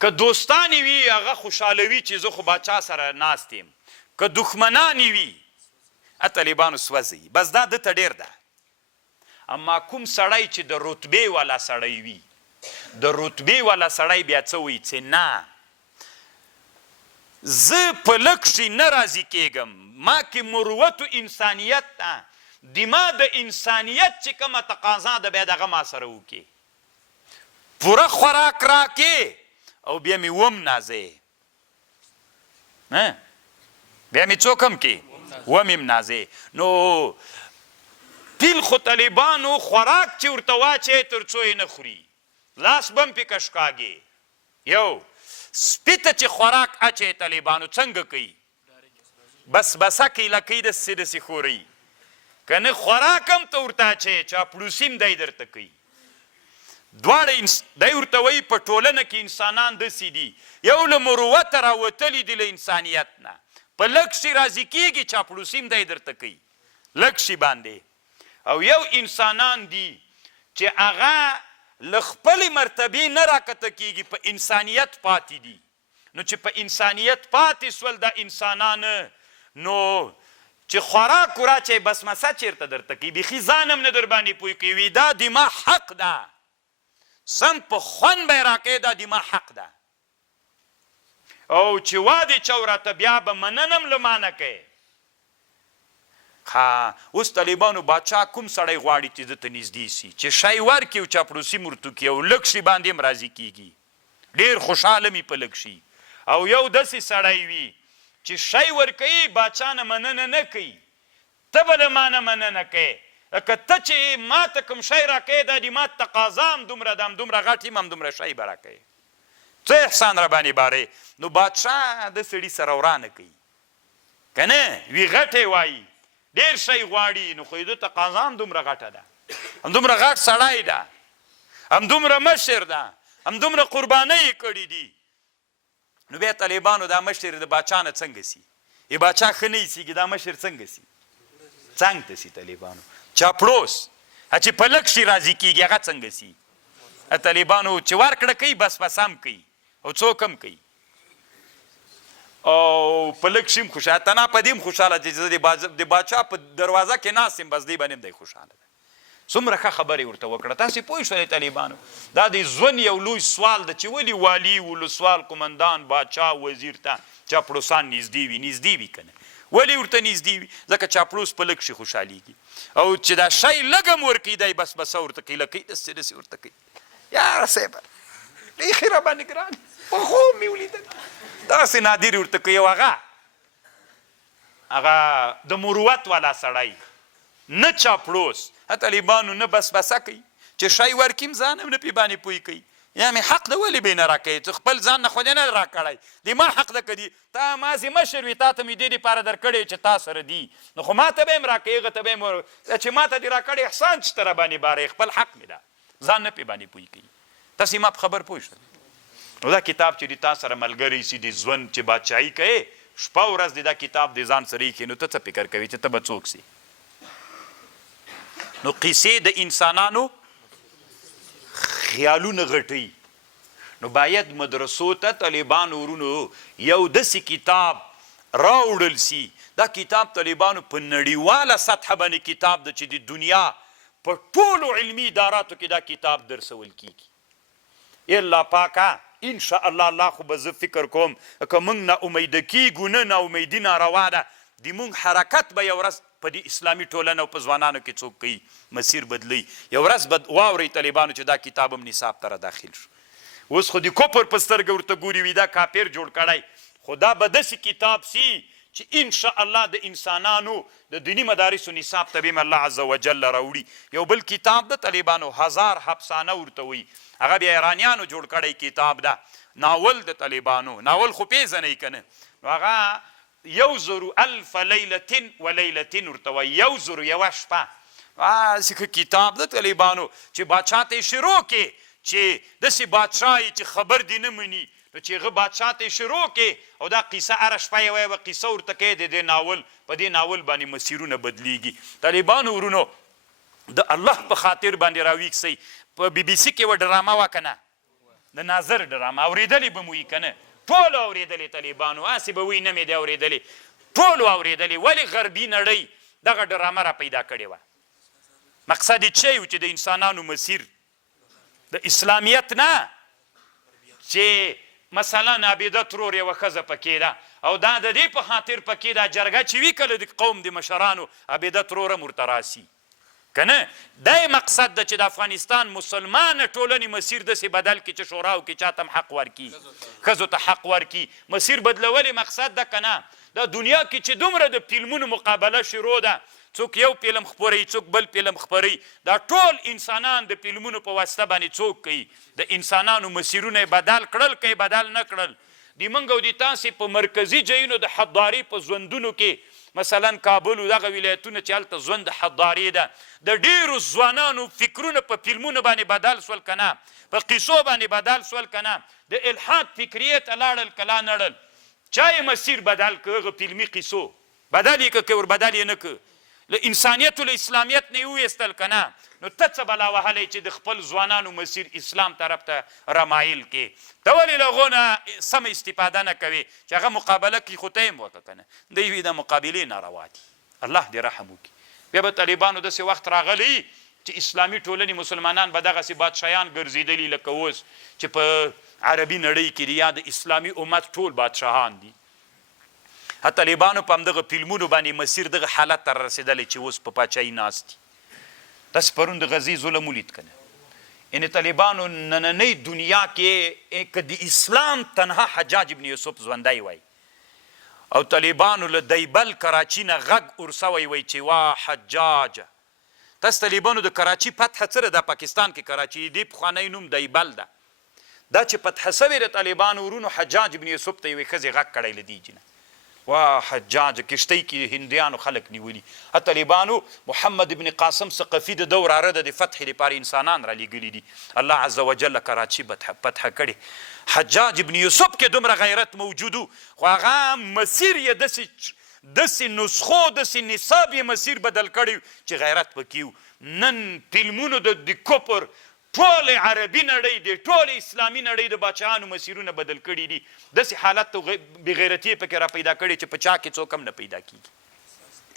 که دوستانی وي هغه خوشحالوي چې زه خو بادشاه سره ناست یم که دښمنانی وي طالبانو سوځي بس دا ده ته ډېر ده اما کوم سړی چې د رتبې والا سړی وي د رتبې والا سړی بیا څه وایي چې نه زه په لږ شي نه راضي کېږم ما کې مروت و انسانیت ده د ما د انسانیت چې کومه تقاضا ده بیا دغه ما سره وکړي پوره خوراک راکې او بیا مې وم نازې بیا مې څوک هم کې وم یم نازې نو پیل خو طالبانو خوراک چې ورته واچوې تر څو یې نه خوري لاس به هم پې کشکاږي یو سپي ته چې خوراک اچوې طالبانو څنګه کوي بس بسه کوي لکه یې داسې داسې خورئ که نه خوراک هم ته ورته اچوې چاپلوسي هم دی درته کوي دواړه دی ورته وایي په ټولنه کې انسانان داسې دي یو له مروته راوتلي دي له انسانیت نه په لږ شي راضي کېږي چاپلوسي هم دی درته کوي لږ شي باندې او یو انسانان دي چې هغه له خپلې مرتبې نه راکته کېږي په انسانیت پاتې دي نو چې په انسانیت پاتې سول دا انسانان نو چې خوراک وراچوي بس مسه چېرته درته کوي بیخي ځان هم نه در باندې پوه کوي وي دا د ما حق ده سم په خوند به یې راکوې دا د ما حق ده او چې وادې چا راته بیا به مننه هم له ما نه کوې اوس طالبانو بادشاه کوم سړی غواړي چې ده ته نږدې سي چې شی ورکړي او چاپلوسي م ورته کړي او لږ شي باندې هم راضي کېږي ډېر خوشحاله مي په لږ شي او یو داسې سړی وي چې شی ورکوي بادشاه نه مننه نه کوي ته به له ما نه مننه کوې لکه ته چې ما ته کوم شی راکوې دا د ما تقاضا هم دومره ده همدومره غټ یم همدومره شی به راکوې څه احسان را باندې بارې نو بادشاه د سړي سره ورانه کوي که نه وي غټې وایي ډېر شی غواړي نو خو یې ده تقاضا هم دومره غټه ده همدومره غټ سړی ده همدومره مشر ده همدومره قربانۍ یې کړي دي نو بیا طالبانو دا مشر د باچا نه څنګه سي ای باچا ښه نه ایسېږي دا مشر څنګه سي څنګ ته سي طالبانو چاپړوس چې په لږ شي راضي کېږي هغه څنګه سي طالبانو چې ورکړه کوي بس بس هم کوي او څوک هم کوي او په لږ شي هم خوشحاله تنا په دې هم خوشحاله چې زه د باچا په دروازه کې ناست یم بس دې باندې هم دی خوشحاله ده څومره ښه خبرې ورته وکړه تاسې پوه شولې طالبانو دا د ژوند یو لوی سوال ده چې ولې والي ولسوال قمندان باچا وزیر ته چاپړوسان نږدې وي نږدې وي که نه ولې ورته نږدې وي ځکه چاپړوس په لږ شي خوشحالېږي او چې دا شی لږ هم ورکوي دی بس بسه ورته کوي لکه داسې داسې ورته کوي یاره صاحبه بیخي را باندې ګران په خوب مې ولیدل داسې نادر ورته کوي او هغه د مروت والا سړی نه چاپړوس طالبانو نه بس بسه کوي چې شی ورکیم ځان هم نه پې باندې پوه کوي یا مې حق ده ولې بې نه راکوي ته خپل ځان نه خو دې نه راکړی د ما حق ده که دي تا مازې مشر وي تا ته مې دې دپاره درکړی چې تا سره دي نو خو ما ته به یې راکوي هغه ته به یې چې ما ته دې راکړی احسان چې ته را باندې باره خپل حق مې ده ځان نه پې باندې پوه کوي تاسې ما په خبر پوه شول نو دا کتاب چې د تا سره ملګری سي د ژوند چې بادشاهي کوې شپه ورځ د دا کتاب د ځان سره ایښي نو ته څه فکر کوي چې ته به څوک سي نو قصې د انسانانو خیالونه غټوي نو باید مدرسو ته طالبانو ورونو یو داسې کتاب راوړل سي. دا کتاب طالبانو په نړیواله سطحه باندې کتاب ده چې د دنیا په ټولو علمي اداراتو کې دا کتاب درسول کیږي. الله پاکه ان شاء الله الله خو به زه فکر کوم که موږ نا امیده کیږو نه ناامیدي ناروا ده. د موږ حرکت به یو ورځ په دې اسلامي ټولنه او په ځوانانو کې څوک کوي مسیر بدلی. یو ورځ به واورئ طالبانو چې دا کتاب هم نصاب ته داخل شو. اوس خو د کفر په سترګه ورته ګوري وي دا کافر جوړ کړی، خو دا به داسې کتاب سي چې ان شاء الله د انسانانو د دیني مدارسو نصاب ته به الله عز وجل راوړي. یو بل کتاب د طالبانو 1000 افسانه ورته وي، هغه بیا ایرانیانو جوړ کړی کتاب ده. ناول د طالبانو، ناول خو پیژنئ که نه، نو هغه 1,000 لیلة و لیلة ورته وایي، 1,000 یوه شپه. ځکه کتاب د طالبانو چې بادشاه ته یې شروع کې چې داسې بادشاه یې چې خبر دې نه مني، نو چې هغه بادشاه ته یې شروع کې او دا قیسه هره شپه یوه قیسه ورته کوي د دې ناول، په دې ناول باندې مسیرونه بدلیږي. طالبانو ورونو د الله په خاطر باندې راویښ سئ. په بی بي سي کې یوه ډرامه وه که نه، د ناظر ډرامه، اورېدلې به مو وي که نه؟ ټولو اورېدلې طالبانو، هسې به وایي نه مې دی اورېدلې، ټولو اورېدلې. ولې غربي نړۍ دغه ډرامه را پیدا کړې وه؟ مقصد یې څه و چې د انسانانو مسیر د اسلامیت نه، چې مثلا عابده ترور یوه ښځه پکې ده او دا د دې په خاطر پکې ده جرګه چې وي کله د قوم د مشرانو عابده ترور هم ورته راسي که نه. دا یې مقصد ده چې د افغانستان مسلمانه ټولنې مسیر داسې بدل کړي چې شوراو کې چاته هم حق ورکړي، ښځو ته حق ورکړي. مسیر بدلول یې مقصد ده که نه؟ دا دنیا کې چې دومره د فلمونو مقابله شروع ده، څوک یو فلم خپروي څوک بل فلم خپروي، دا ټول انسانان د فلمونو په واسطه باندې څوک کوي؟ د انسانانو مسیرونه یې بدل کړل که یې بدل نه کړل؟ د موږ او د تاسې په مرکزي ځایونو د حداري په ژوندونو کې مثلا کابل و دغه ولایتونه چې هلته ژوند د حداري ده، د ډېرو ځوانانو فکرونه په فلمونو باندې بدل سول که نه؟ په قیسو باندې بدل سول که نه؟ د الحاد فکریې ته لاړل که لا نړل؟ چا یې مسیر بدل که؟ هغه فلمي قیسو بدل یې که ور بدل یې نه که؟ له انسانیت و له اسلامیت نه یې وویستل که نه؟ نو ته څه بلا وهلی چې د خپل ځوانانو مسیر اسلام طرف ته رامایل کې؟ ته ولې له هغو نه سمه استفاده نه کوې چې هغه مقابله کړي؟ خو ته یې هم وکړه که نه؟ دوی وي د مقابلې ناروا دي. الله دې رحم وکړي. بیا به طالبانو داسې وخت راغلی چې اسلامي ټولنې مسلمانان به دغسې بادشاهیان ګرځېدلي لکه اوس چې په عربي نړۍ کې دي، یا د اسلامي امت ټول بادشاهان دي. طالبانو په همدغه فلمونو باندې مسیر دغه حالت ته رسېدلی چې اوس په پاچاهي ناست دي. داسې پرون د غزې ظلم ولید که نه؟ یعنې طالبانو نننۍ دنیا کې که د اسلام تنها حجاج ابن یوسف ژوندی وای او طالبانو له دیبل کراچي نه غږ ورسوی وی چې وا حجاج. تاسو طالبانو د کراچي فتحه څه ده؟ د پاکستان کې کراچي دې پخوانی نوم دیبل ده. دا چې فتحه سوې د طالبانو ورونو حجاج ابن یوسف ته یوې ښځې غږ کړی له دې جنه وا حجاج کشتۍ کې هندیانو خلک نیولي. طالبانو محمد ابن قاسم ثقفي د ده وراره د فتح لپاره انسانان را لیږلي دي. الله عز وجل کراچي فتحه کړې. حجاج ابن یوسف کې دومره غیرت موجودو، خو هغه مسیر یې داسې نسخو داسې نصاب یې مسیر بدل کړی چې غیرت پکې و. نن فلمونو د کفر ټول عربي نړۍ د ټول اسلامي نړۍ د باچاهانو مسیرونه بدل کړي دي. داسې حالت ته بېغیرتي یې پکې را پیدا کړې چې په چا کې څوک هم نه پیدا کېږي،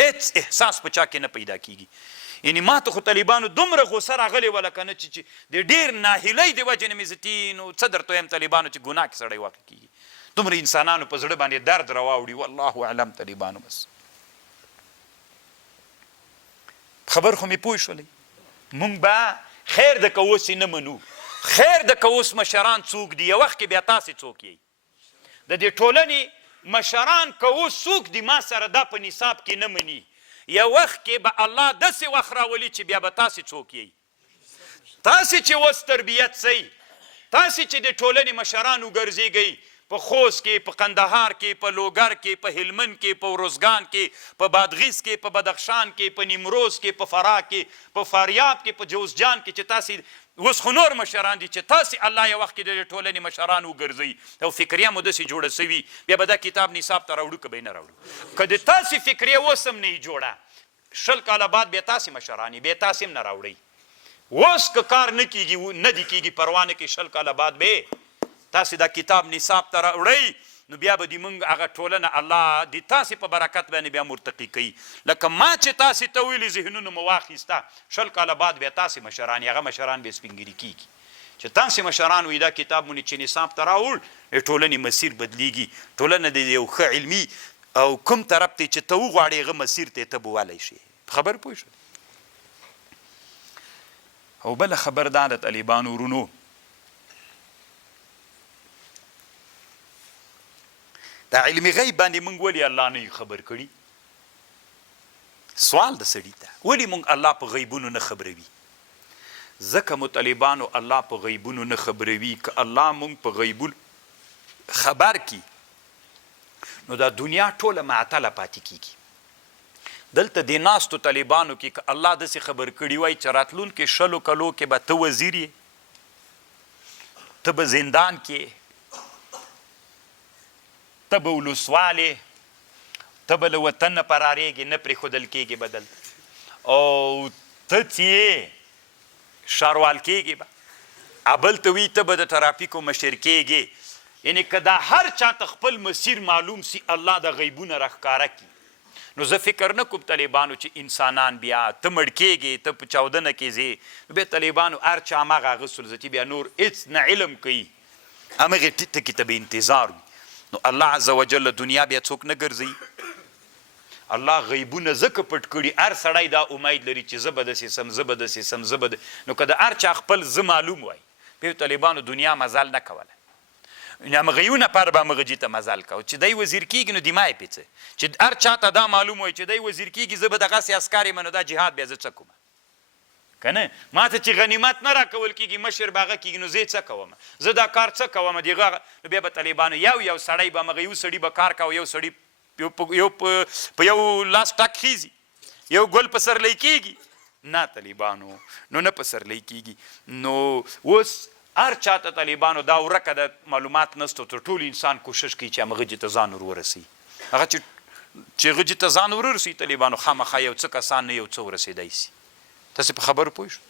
هېڅ احساس په چا کې نه پیدا کېږي. یعنې ما ته خو طالبانو دومره غوسه راغلې وه لکه نه چې د ډېر ناهیلۍ د وجې نه مې زه نو څه درته وایم طالبانو چې ګناه کې سړی واقع کېږي. دومره انسانانو په زړه باندې درد راواوړي. والله اعلم طالبانو بس خبر خو مې پوه شولئ. مونږ به خیر د که اوس نه منو، خیر د که اوس مشران څوک دي؟ یو وخت کې بیا تاسې څوک یئ؟ د دې ټولنې مشران که اوس څوک دي ما سره دا په نصاب کې نه مني، یو وخت کې به الله داسې وخت راولي چې بیا به تاسې څوک یئ؟ تاسې چې اوس تربیت سئ، تاسې چې د ټولنې مشران وګرځېږئ، په خوست کې، په قندهار کې، په لوګر کې، په هلمند کې، په ارزګان کې، په بادغیس کې، په بدخشان کې، په نیمروز کې، په فراه کې، په فاریاب کې، په جوزجان کې چې تاسې اوس خو نور مشران دي چې تاسې الله یو وخت کې د ټولنې مشران وګرځئ او فکریه مو داسې جوړه سوي، بیا به دا کتاب نصاب ته راوړو که به یې نه راوړو؟ که د تاسې فکریه اوس هم نه یې جوړه، 20 کاله بعد بیا تاسې مشران یې، بیا تاسې هم نه راوړئ. اوس که کار نه کېږي نه دي کېږي پروا نه کوي، 20 کاله بعد به تاسې دا کتاب نصاب ته راوړئ نو بیا به دې موږ هغه ټولنه الله د تاسې په برکت باندې بیا مرتقي کوي. لکه ما چې تاسې ته ویلي ذهنونه مو واخیسته 20 کاله بعد بیا تاسې مشران هغه مشران بیا سپینګیري کېږي چې تاسې مشران وي دا کتاب مونې چې نصاب ته راوړ ټولنې مسیر بدلیږي. ټولنه د یو ښه علمي او کوم طرف ته چې ته وغواړې هغه مسیر ته ته به ولی شي. خبر پوه شو. او بله خبر دا د طالبانو ورونو دا علمي غیب باندې موږ ولې الله نه خبر کړي؟ سوال د سړي ته ولې موږ الله په غیبونو نه خبروي؟ ځکه مو طالبانو الله په غیبونو نه خبروي. که الله موږ په غیبونو خبر کی نو دا دنیا ټوله معطله پاتې کیږي. دلته د ناستو طالبانو کې که الله داسې خبر کړي وای چې راتلونکي 20 کلو کې به ته وزیر یې، ته به زندان کې، ته به ولسوال یې، ته به له وطن نه پراریږې نه پرېښودل کېږي بدل، او ته چې ښاروال کېږي به ابل ته وي ته به د ترافیکو مشر کېږي. یعنې که دا هر چاته خپل مسیر معلوم سي الله د غیبونه راښکاره کړي نو زه فکر نه کوم طالبانو چې انسانان بیا ته مړ کېږې ته په چاودنه کې ځې نو بیا طالبانو هر چا هماغه هغه سلزتي بیا نور هېڅ نه علم کوي همغې ټکي ته به انتظار وي. نو الله عز وجل دنیا بیا څوک نه ګرځوي. الله غیبونه ځکه پټ کړي هر سړی دا امید لري چې زه به داسې سم زه به داسې سم زه به نو که د هر چا خپل زه معلوم وای بیا طالبانو دنیا مزال نه کوله. همغه یو نفر به همغه جي ته مزال کو چې دی وزیر کېږي نو دمای پیڅه چې هر چا ته دا معلوم وای چې دی وزیر کېږي زه به دغسې عسکر یم نو دا جهاد بیا زه څه کوم که نه ما ته چې غنیمت نه راکول کېږي مشر به هغه کېږي نو زه یې څه کوم زه دا کار څه کوم دغه نو بیا به طالبانو یو سړی به همغه یو سړي به کار کوه یو سړي په یو لاس ټک خیزي یو ګل په سرلی کېږي نه طالبانو نو نه په سرلی کېږي. نو اوس هر چاته طالبانو دا ورکه د معلومات نسته تر ټولو انسان کوشش کوي چې همغه جې ته ځان ور ورسوي. هغه چې هغه جې ته ځان ور ورسوي طالبانو خامخا یو څه کسان نه یو څه ورسېدی سي. تاسې په خبرو پوه شو.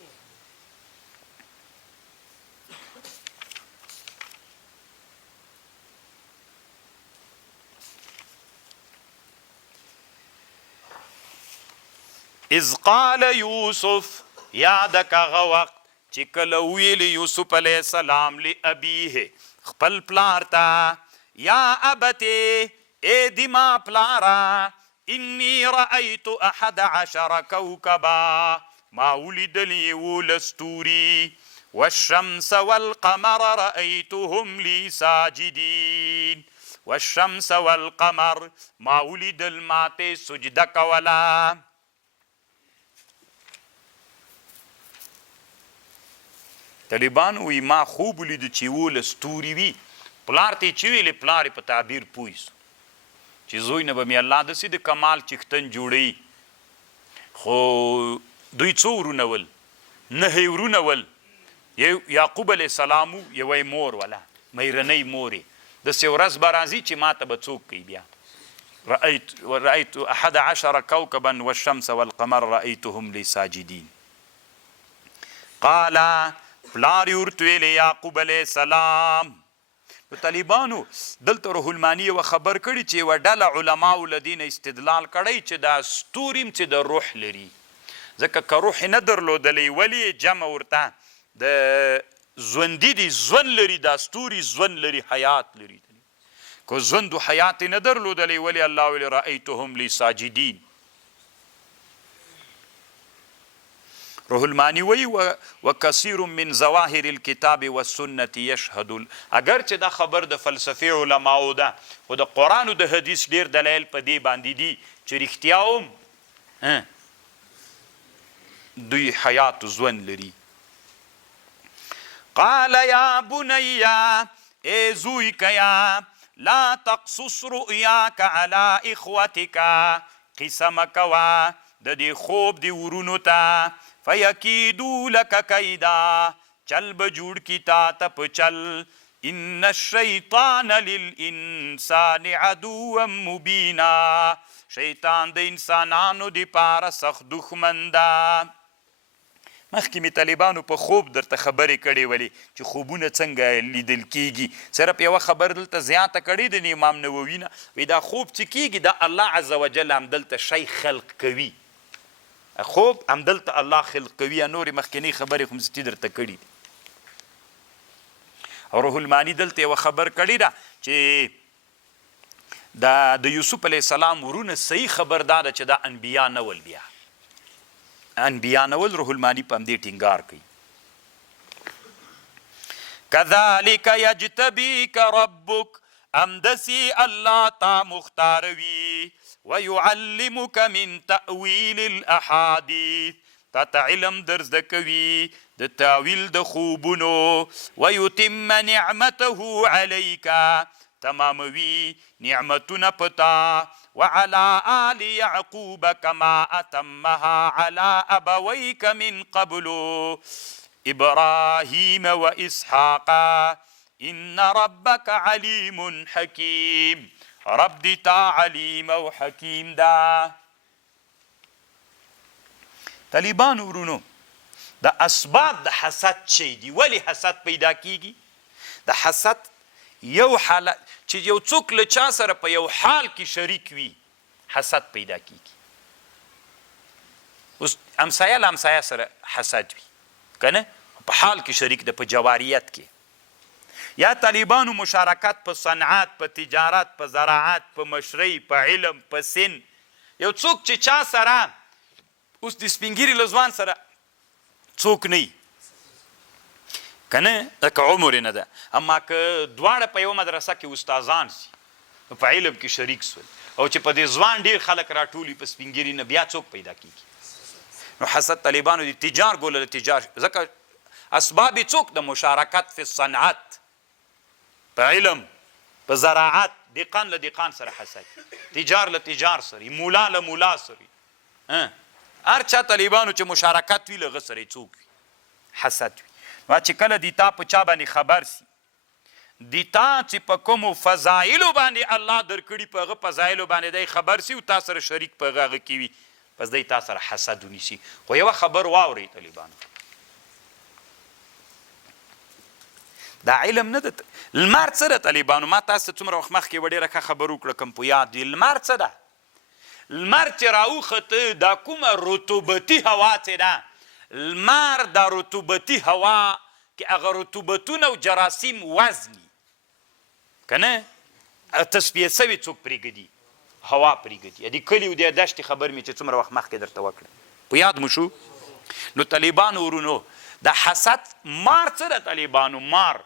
اذ قال یوسف یادک هغه وخت چې کله ویل یوسف علیه السلام لابیه خپل پلار ته یا ابتې ای دما پلاره انی رأیت 11 کوکبا ما ولیدلی 11 ستوري والشمس والقمر رأیتهم لی ساجدین والشمس والقمر ما ولیدل ماته سجده کوله. طالبان وی ما خوب ولیدو چې 11 ستوري وي پلار ته یې چې ویلې پلار یې په تعبیر پوه سو چې زوی نه به مې الله داسې د کمال چښتن جوړوي. خو دوی څو ورونه ول 9 ورونه ول یعقوب علیه السلام یوه مور وله مهرنۍ مور یې داسې ورځ به راځي چې ما ته به څوک کوي بیا رأیت 11 کوکبا والشمس والقمر رأیتهم لی ساجدین. قال پلار ورته ویلې یعقوب علیه السلام. نو طالبانو دلته روح الماني یوه خبر کړي چې یوه ډله علماو له دې نه استدلال کړی چې دا ستوري چې د روح لري ځکه که روح نه درلودلی ولې جمع ورته د ژوندي دي ژوند لري دا ستوري ژوند لري حیات لري که ژوند و حیات نه درلودلی ولې الله ویلې رأیتهم لی ساجدین. روح المانی وی وکثیر من ظواهر الكتاب والسنة یشهد اگر چې دا خبر د فلسفي علماو ده خو د قرآن او د حدیث ډېر دلایل په دې باندې دي چې رښتیا هم دوی حیات ژوند لري. قال یا بنی ای زوی کیا لا تقصص رؤیاک علی اخوتک قسه مکوه د دې خوب د ورونو ته فیکیدو لک کیدا چل به جوړ کی تا ته په چل ان الشیطان للانسان عدوا مبینا شیطان د انسانانو دپاره سخت دښمن ده. مخکې مې طالبانو په خوب درته خبرې کړې ولې چې خوبونه څنګه لیدل کیږي صرف یوه خبر دلته زیاته کړې د امام نووي نه وایي دا خوب چې کیږي دا الله عز وجل همدلته شی خلق کوي خوب همدلته الله خلق کوي نورې مخکینۍ خبرې خو مستي درته کړي دي او روح المانی دلته یوه خبر کړې ده چې د یوسف علیه السلام ورونه صحیح خبر دا ده چې دا انبیا نه ول بیا انبیا نه ول روح المانی په همدې ټینګار کوي کذلک یجتبیک ربک همداسې الله تا مختاروي ویعلمک من تأویل الاحادیث تا ته علم در زده کوي د تاویل د خوبونو ویتم نعمته علیک تماموي نعمتونه پتا وعلى آل یعقوب کما اتمها على ابویک من قبل ابراهیم و اسحاق ان ربک علیم حکیم رب دی تا علیم او حکیم دا طالبان ورونو د اسباب د حسد چی دی ولی حسد پیدا کیږي د حسد یو حالت چې یو څوک له چا سره په یو حال کې شریک وي حسد پیدا کیږي اوس همسایه له همسایه سره حسد وي کنه په حال کې شریک ده په جواریت کې یا طالبانو مشارکت په صنعت په تجارت په زراعت په مشرۍ په علم په سن یو څوک چې چا سره اوس د سپینګیري له ځوان سره څوک نه وي کنه لکه عمر نه ده اما که دواړه په یوه مدرسه کې استادان سي نو په علم کې شریک سول او چې په دې ځوان ډېر خلک راټولي په سپینګیري نه بیا څوک پیدا کیږي نو حسد طالبانو د تجار ګوله تجار ځکه اسباب څوک د مشارکت فی صنعت په علم په زراعت دقان له دقان سره حسد تجار له تجار سره مولا له مولا سره هر چا طالبانو چې مشارکت وي له هغه سره څوک وي حسد وي نو چې کله دی تا په چا باندې خبر سي دی تا چې په کومو فضایلو باندې الله درکړي په هغه فضایلو باندې دی خبر سي او تا سره شریک په هغه کې وي پس دی تا سره حسد ونیسي خو یوه خبر واورئ طالبانو دا علم نه ده لمر څه ده طالبانو ما تاسو ته څومره وخت مخکې یوه ډېره ښه خبر وکړه کوم په یاد دي لمر څه ده لمر چې راوخته دا کومه رطوبتي هوا چې ده لمر دا رطوبتي هوا کې هغه رطوبتونه او جراثیم وزني که نه تصفیه سوي څوک پرېږدي هوا پرېږدي د کلي او د دشتې خبر مې چې څومره وخت مخکې درته وکړه په یاد مو شو نو طالبانو ورونو د حسد مار څه ده طالبانو مار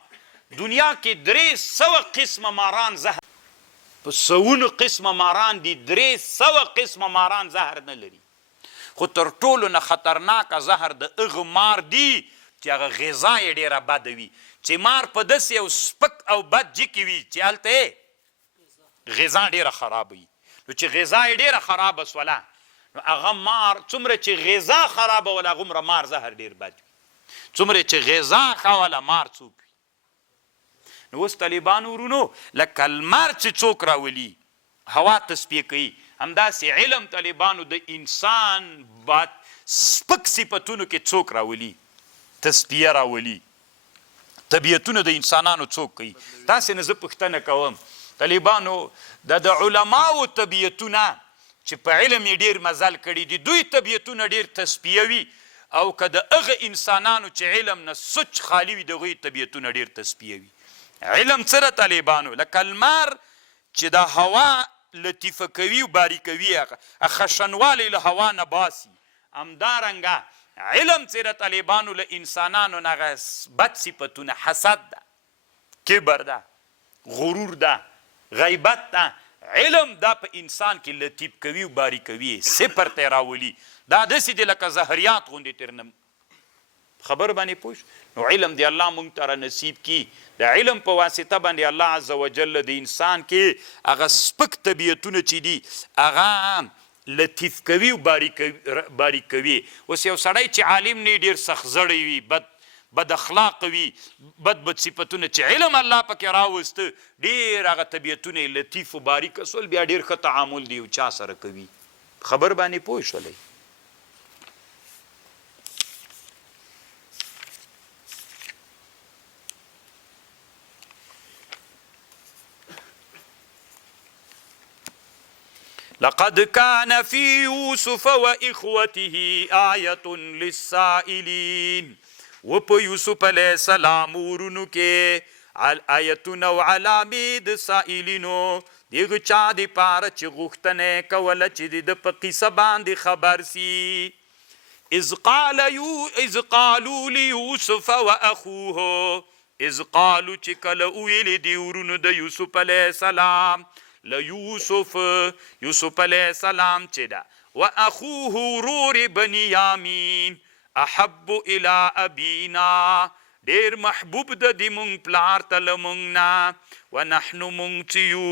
دنیا کې 300 قسمه ماران زهر په سوونو قسمه ماران دي 300 قسمه ماران زهر نه لري خو تر ټولو نه خطرناکه زهر د هغه مار دی چې هغه غذا یې ډېره بده وي چې مار په داسې یو سپک او بد جي کې وي چې هلته غذا ډېره خرابه وي نو چې غذا یې ډېره خرابه سوله نو هغه مار څومره چې غذا خرابه وله هغومره مار زهر ډېر بد وي څومره چې غذا ښه وله مار څوک وي نو اوس طالبانو ورونو لکه لمر چې څوک راولي هوا تصفیه کوي همداسې علم طالبانو د انسان باد سپک صفتونو کې څوک راولي تصفیه راولي طبیعتونه د انسانانو څوک کوي تاسې نه زه پوښتنه کوم طالبانو د علماو طبیعتونه چې په علم یې ډېر مزل کړي دي دوی طبیعتونه ډېر تصفیه وي او که د هغه انسانانو چې علم نه سوچ خالي وي د هغوی طبیعتونه ډېر تصفیه وي علم څه ده طالبانو لکه لمر چې د هوا لطیفه کوي او باریکوي هغه خشنوالی له هوا نه باسي همدارنګه علم چې د طالبانو له انسانانو نه هغه بد صفتونه حسد ده کبر ده غرور ده غیبت ده علم دا په انسان کې لطیف کوي او باریکوي صفر ته راولي دا داسې دي لکه زهریات غوندې ترنه خبر باندې پوه نو علم دی الله مونږ ته را نصیب کی د علم په واسطه باندې الله عز وجل د انسان کې هغه سپک طبیعتونه چې دي هغه لطیف کوي او باریک کوي اوس یو سړی چې عالم نه ډېر سخت زړی وي بد اخلاق وي بد صفتونه چې علم الله پکې راوسته ډېر هغه طبیعتونه لطیف او باریک سول بیا ډېر ښه تعامل دی او چا سره کوي خبر باندې پوه شولی لقد كان في يوسف واخوته آیة للسائلین و په یوسف علیه السلام ورونو کې آیتونو او علامې د سائلینو دغه چا د پاره چې غوښتنه کوله چې د په قصه باندې خبر سي. اذ قالوا ليوسف واخوه اذ قالوا چې کله ویلي دي ورونو د یوسف علیه السلام یوسف علیه السلام چې ده واخوه ورور بنیامین احب الى ابینا ډیر محبوب د دې مونږ پلار ته له مونږ نه ونحن مونږ چې یو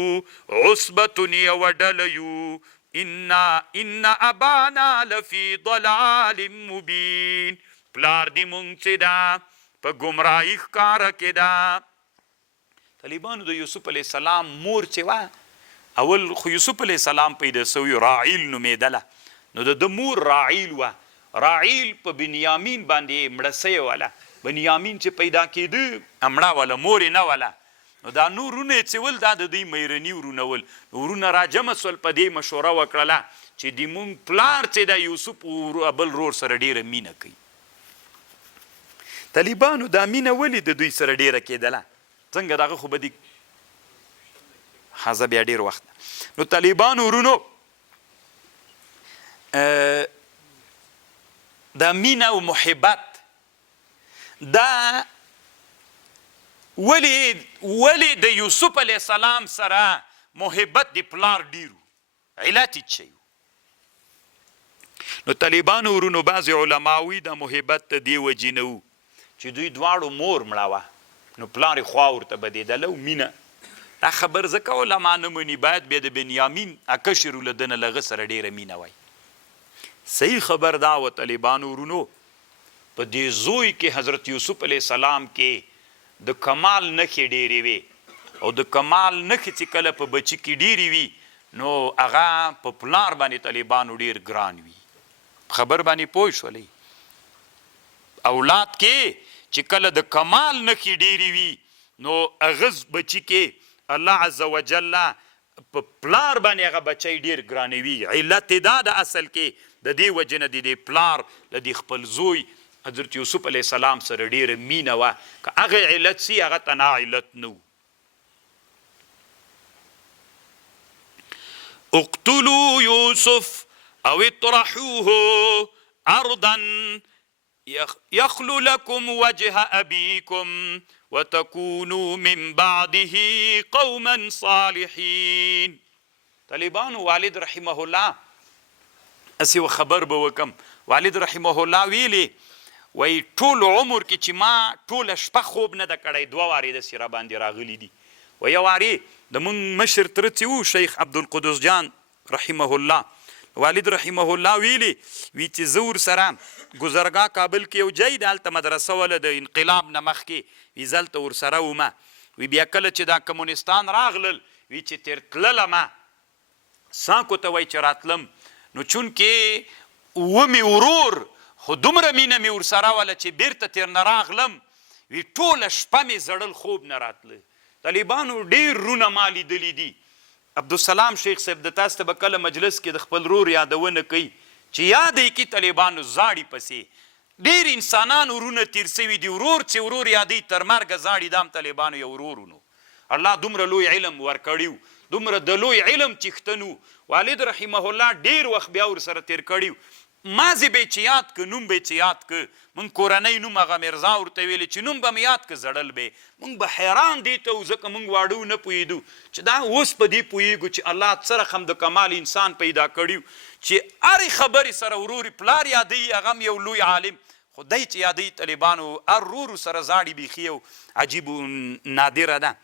عصبة یوه ډله یو ان ابانا لفی ضلال مبین پلار دې مونږ چې ده په ګمراهي ښکاره کې ده. طالبانو د یوسف علیه السلام مور چې وه اول خو یوسف علیه السلام پیدا سوی راعیل نومېدله نو د مور راعیل وه. راعیل په بنیامین باندې مړه سوی وله. بنیامین چې پیدا کېده مړه وله مورې نه وله. نو دا نور ورونه یې چې ول دا د دوی میرني ورونه ول. ورونه راجمع سول په دې مشوره وکړله چې د مونږ پلار چې دا یوسف بل رور سره ډېره مینه کوي. طالبانو دا مینه ولې د دوی سره ډېره کېدله څنګه دغه خو به دي حزه بیا ډېر وخت. نو طالبانو ورونو دا مینه او محبت دا ولی د یوسف علیه السلام سره محبت د پلار ډیرو علت یې څه نو طالبانو ورونو بعضې علماوي د محبت ته دې وجې نه وو چې دوی دواړو مور مړه وه نو پلار یې خوا ورته بدېدله او مینه دا خبر ځکه علما نه مني باید بیا د بنیامین کشر له ده نه له هغه سره ډېره مینه وای. صحیح خبر دا و طالبانو ورونو په دې زوی کې حضرت یوسف علیه السلام کې د کمال نښې ډېرې وې او د کمال نښې چې کله په بچي کې ډېرې وي نو هغه په پلار باندې طالبانو ډېر ګران وي. خبر باندې پوه شولئ اولاد کې چې کله د کمال نښې ډېرې وي نو هغه بچي کې الله عز وجل په پلار باندې هغه بچی ډېر ګرانوي. علت دا د اصل کې د دې وجې نه د دې پلار له دې خپل زوی حضرت یوسف علیه السلام سره ډېره مینه وه. که هغه علت سي هغه ته نه علت نه و. اقتلوا یوسف او اطرحوه ارضا یخلو لکم وجه ابیکم وتكونوا من بعده قوما صالحین. طالبانو والد رحمه الله اسی و خبر به وکم والد رحمه الله ویلی وی ټول عمر کې چې ما ټوله شپه خوب نه ده کړی 2 وارې د سیره باندې راغلی دي. و یو وارې د مونږ مشر تره چې و شیخ عبدالقدس جان رحمه الله والد رحمه الله ویلی وی چې زه ورسره ګذرګاه کابل کې یو ځای د هلته مدرسه وله د انقلاب نه مخکې وي زه هلته ورسره ومه. وی بیا کله چې دا کمونستان راغلل وی چې تیر تللمه ساکو ته وی چې راتلم نو چونکې ومې ورور خو دومره مینه مې ورسره وله چې بیرته تیر نه راغلم وی ټوله شپه مې زړل خوب نه راتله. طالبانو ډېر رونه ما لیدلي دي. عبدالسلام شیخ صاحب د تاسو ته به کله مجلس کې د خپل رور یادونه کوي چې یاد یې کړي طالبانو زاړي پسې ډېر انسانان ورونه تیر سوي دي. ورور چې ورور یادوي تر مرګه زاړي دام طالبانو یو ورور ونو الله دومره لوی علم ورکړي دومره د لوی علم چښتنو. والد رحمه الله ډېر وخت بیا ورسره تیر کړي. ماضي به یې چې یاد که نوم به یې چې یاد که مونږ کورنۍ نوم هغه مرزا ورته ویلې چې نوم به مې یاد که زړل به مونږ به حیران دې ته و ځکه مونږ واړه نه پوهېدو چې دا اوس په دې پوهېږو چې الله څه رقم د کمال انسان پیدا کړي چې هرې خبرې سره وروري پلار یادوي هغه هم یو لوی عالم خو دی چې یادوي طالبانو هر ورور سره زاړي بیخي یو عجیب نادره ده.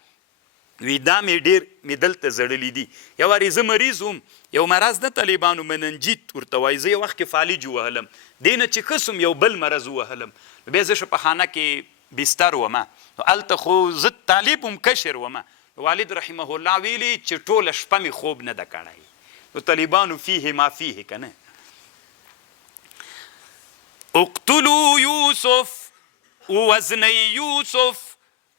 وی دا مې ډېر مې دلته زړلي دي. یو وارې زه مریض وم یو مرض د طالبانو مننجیت ورته وایي زه یو وخت کې فالج ووهلم دې نه چې ښه سوم یو بل مرض ووهلم بیا زه شه په خانه کې بستر ومه نو هلته خو زه طالب هم کشر ومه. والد رحمه الله ویلي چې ټوله شپه مې خوب نه ده کړی. نو طالبانو فیه ما فیه که نه. اقتلوا یوسف ووزنی یوسف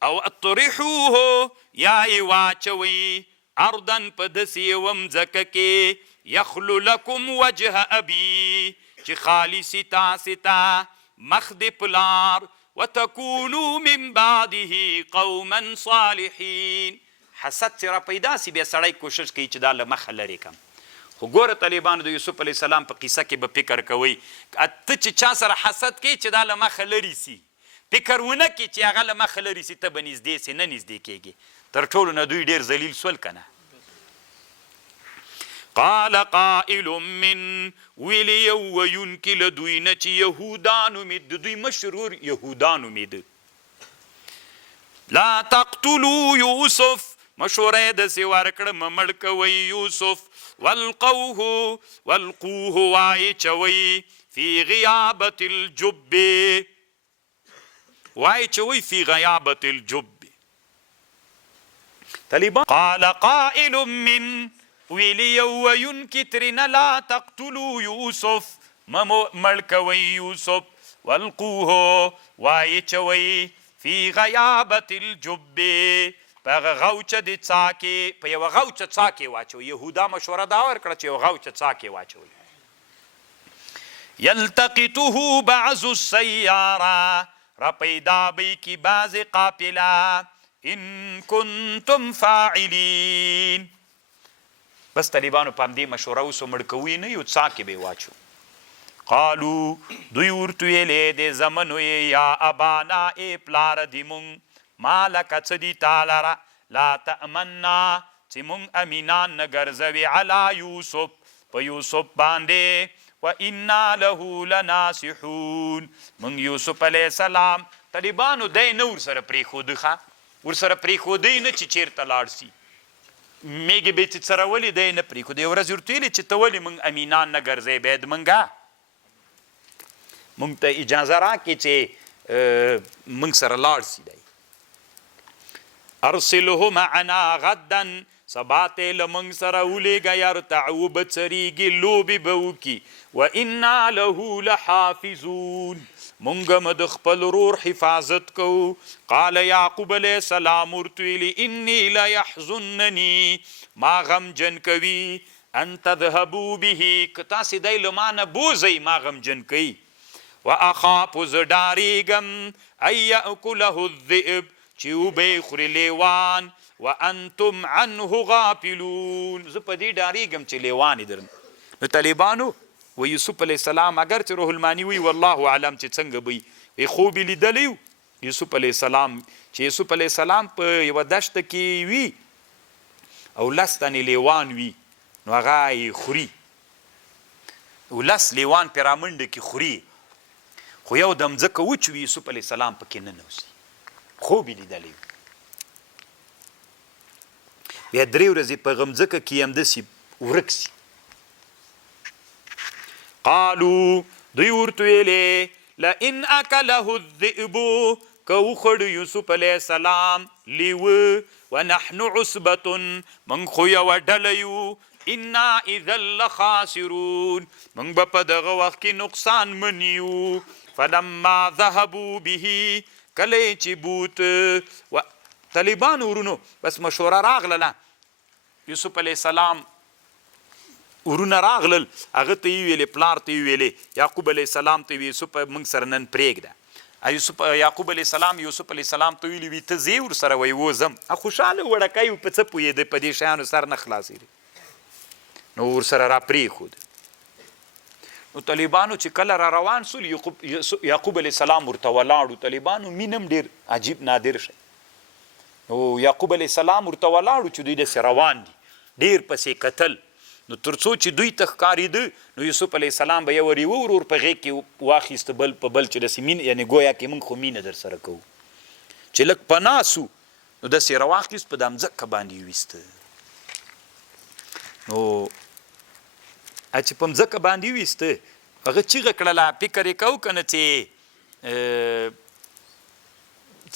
او اطرحوه یا یې واچوئ اردن په داسې یوه مځکه کې یخلو لکم وجه ابي چې خالصی تاسې ته مخ د پلار وتکونو من بعده قوما صالحین. حسد چې را پیدا سي بیا سړی کوشش کوي چې دا له مخه لرې کم. خو ګوره طالبانو د یوسف علیه السلام په قصه کې به فکر کوئ ته چې چا سره حسد کوي چې دا له مخه لرې سي فکر ونه کړي چې هغه له مخه لرې سي ته به نږدې سي نه نږدې کېږي. تر ټولو نه دوی ډېر ذلیل سول که نه. قال قائل من ویلی یو ویونکي له دوی نه چې یهودانو مې د دوی مشرور یهودانو مې ده لا تقتلوا یوسف مشوره یې داسې ورکړه مړ کوئ یوسف والقوه وایې چوئ فی غیابة الجب وایې چوئ فی غیابة الجب. طالبان قال قائل من ویلی یو ویونکي ترېنه لا تقتلوا یوسف مړ کوئ یوسف والقوه وایې چوئ فی غیابة الجب په هغه غوچه د څاکې په یوه غوچه څاکې واچوئ. یهودا مشوره دا ورکړه چې یوه غوچه څاکې واچوئ. یلتقطه بعض السیاره را پیدا بی کی بعض قافله ان کنتم فاعلین. بس طالبانو په همدې مشوره اوس مړ کوي نه یو څاکې به یې واچو. قالو دوی ورته ویلې د زمنو یا ابانا ای پلاره د مونږ ما لکه څه دي تا لره لا تأمنا چې مونږ امینان نه ګرځوي علی یوسف په یوسف باندې و انا له لناصحون. مونږ یوسف علیه السلام طالبانو دی نه ورسره پرېښودی ښه ورسره پرېښودی نه چې چېرته لاړ سي میږې به چې سره ولې دی نه پرېښودی. یوه ورځ ورته ویلې چې ته ولې مونږ امینان نه ګرځوې باید مونږ ته اجازه راکړې چې مونږ سره لاړ سي دی. ارسله معنا غدا سبا ته له مونږ سره ولیږه یرتعو به څریږي لوبې به وکړي و انا له لحافظون مونږ به د خپل ورور حفاظت کوو. قال یعقوب علیه السلام ورته ویلي انی لیحزنني ما غمجن کوي ان تذهبوا به که تاسې دی له ما نه بوځئ ما غمجن کوي. و اخاف زه ډارېږم ان یأکله الذئب چې وبې خوري لیوان و انتم عنه غافلون. زه په دې ډارېږم چې لیوان یې درم. نو طالبانو و یوسف علیه السلام اگر چې روح المانی وی والله اعلم چې څنګه به وي خوب یې لیدلی و یوسف علیه السلام چې یوسف علیه السلام په یوه دشته کې وي او 10 تنې لیوان وي نو هغه یې خوري او 10 لیوان پرې رامنډه کې خوري خو یو دم ځکه وچ وي یوسف علیه السلام پکې ننوځي خوب یې لیدلی و. بیا 3 ورځې په غمځکه کې همداسې ورک سي. قالو دوی ورته ویلې لئن اکله الذئب که وخوړ یوسف علیه السلام لیوه ونحن عصبة من خو یوه ډله یو انا اذا لخاسرون من به په دغه وخت کې نقصان منیو. فلما ذهبوا به کله چې بوت و طالبانو ورونو بس مشوره راغله یوسف علیه السلام ورونه راغلل هغه ته یې ویلې پلار ته یې ویلې یعقوب علیه السلام ته یې یوسف موږ سره نن پرېږده. یعقوب علیه السلام یوسف علیه السلام ته ویلي وي ته ځې ورسره وایي وځم خوشحاله وړکی و په څه پوهېده په دې شیانو سر نه خلاصېږي نو ورسره را پرېښود. نو طالبانو چې کله را روان سول یعقوب علیه السلام ورته ولاړو. طالبانو مینم ډېر عجیب نادر شی. نو یعقوب علیه السلام ورته ولاړو چې دوی داسې روان دي ډېر پسې کتل نو تر څو چې دوی ته ښکارېده نو یوسف علیه السلام به یو یوه ورور په غېږ کې واخیسته بل په بل چې داسې مینه یعنې گویا کې موږ خو مینه در سره کوو چې لږ پناه سو نو داسې راواخیست په دا مځکه باندې یې ویسته. نو چې په مځکه باندې ویسته هغه چیغه کړله فکر یې کو که نه چې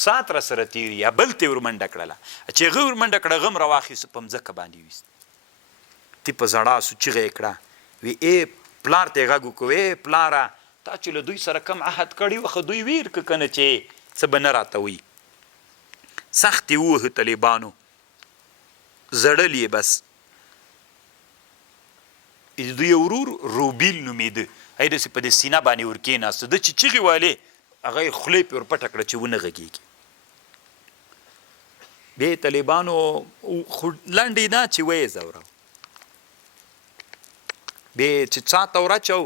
ساعت را سره تېر یا بل ته یې ورمنډه کړله چې هغه ورمنډه کړه هغه هم راواخیسته په مځکه باندې ویست. تی په زړه سو چیغه یې کړه وی ای پلار ته یې غږ وکړو ای پلاره تا چې له دوی سره کم عهد کړی و خو دوی ویر که که نه چې څه به نه راته وي. سخت یې ووهه طالبانو زړل یې بس د یو ورور روبیل نومېده، هغه داسې په دې سینه باندې ورکېناسته، ده چې چغې وهلې هغه یې خولې پې ورپټه کړه چې ونه غږېږي. بیا طالبانو لنډې دا چې ویې ځوروه، بیا چې څا ته ورچو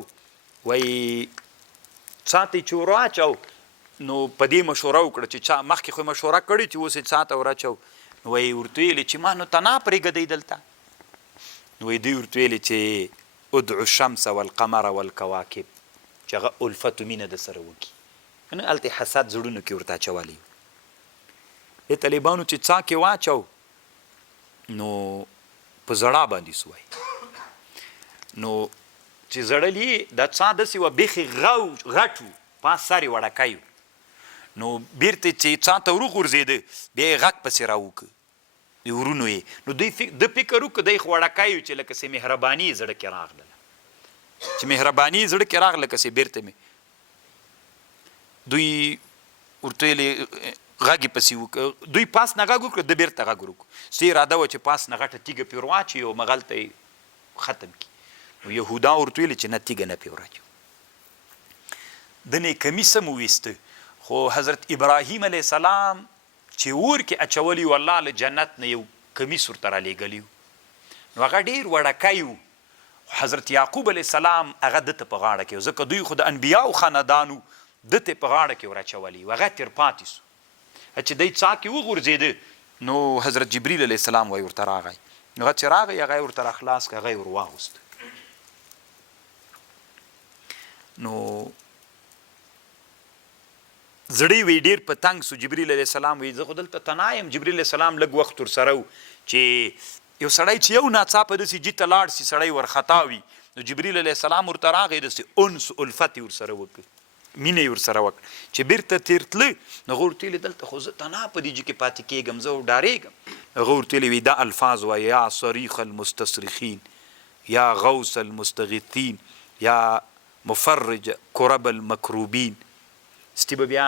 وایي څا ته یې چې ور واچو نو په دې مشوره وکړه چې چا مخکې خو مشوره کړې چې اوس یې څا ته ورچو، نو وایي ورته ویلې چې ما نو ته نه پرېږدئ دلته، نو وایي دوی ورته ویلې چې ادعو الشمس والقمر والکواکب، چې هغه الفت و مینه د سره وکړي. نو هلته یې حسد زړونو کې ورته اچولی. د طالبانو چې څا کې واچو نو په زړه باندې سوی، نو چې زړلي دا څا داسې وه بیخي غټ و، پاس سر یې وړکی و، نو بیرته چې څا ته وروغورځېده بیا یې غږ پسې راوکړه د ورونو یې، نو دوی د فکر وکړه دی خو وړکی و چې لکه څه مهرباني یې زړه کې راغله، چې مهرباني یې زړه کې راغله لکه څه بیرته مې دوی ورته ویلې غږ یې پسې وکړه، دوی پاس نه غږ وکړه، د بیرته غږ وکړو، څه اراده وه چې پاس نه غټه تیږه پرې ورواچوي او مغلته یې ختم کړي. نو یهودا ورته ویلې چې نه تیږه نه پرې وراچوي. د نه کمیس هم وویسته، خو حضرت ابراهیم علیه السلام چې اور کې اچولی و، الله له جنت نه یو کمیس ورته رالیږلی و، نو هغه ډېر وړکی و. حضرت یعقوب علیه السلام هغه ده ته په غاړه کې و، ځکه دوی خو د انبیاو خاندانو ده ته په غاړه کې وراچولی و، هغه تېر پاتې سو. چې دی څا کې وغورځېده نو حضرت جبریل علیه السلام وایي ورته راغی، هغه چې راغی هغه یې ورته راخلاص کړه، هغه یې ور واغوسته. نو زړی وی ډېر په تنګ سو. جبریل علیه السلام وایي زه خو دلته تنها یم. جبریل علیه السلام لږ وخت ورسره و چې یو سړی چې یو ناڅاپه داسې جي ته لاړ سي سړی ورخطا وي، نو جبریل علیه السلام ورته راغی، داسې انس الفت یې ورسره وکړ، مینه یې ورسره وکړه. چې بیرته تېر تله نو هغه ورته ویلې دلته خو زه تنها په دې جي کې پاتې کېږم، زه ډارېږم. هغه ورته ویلې وي دا الفاظ وایه یا صریخ المستصرخین یا غوث المستغیثین یا مفرج کرب المکروبین. ستی به بیا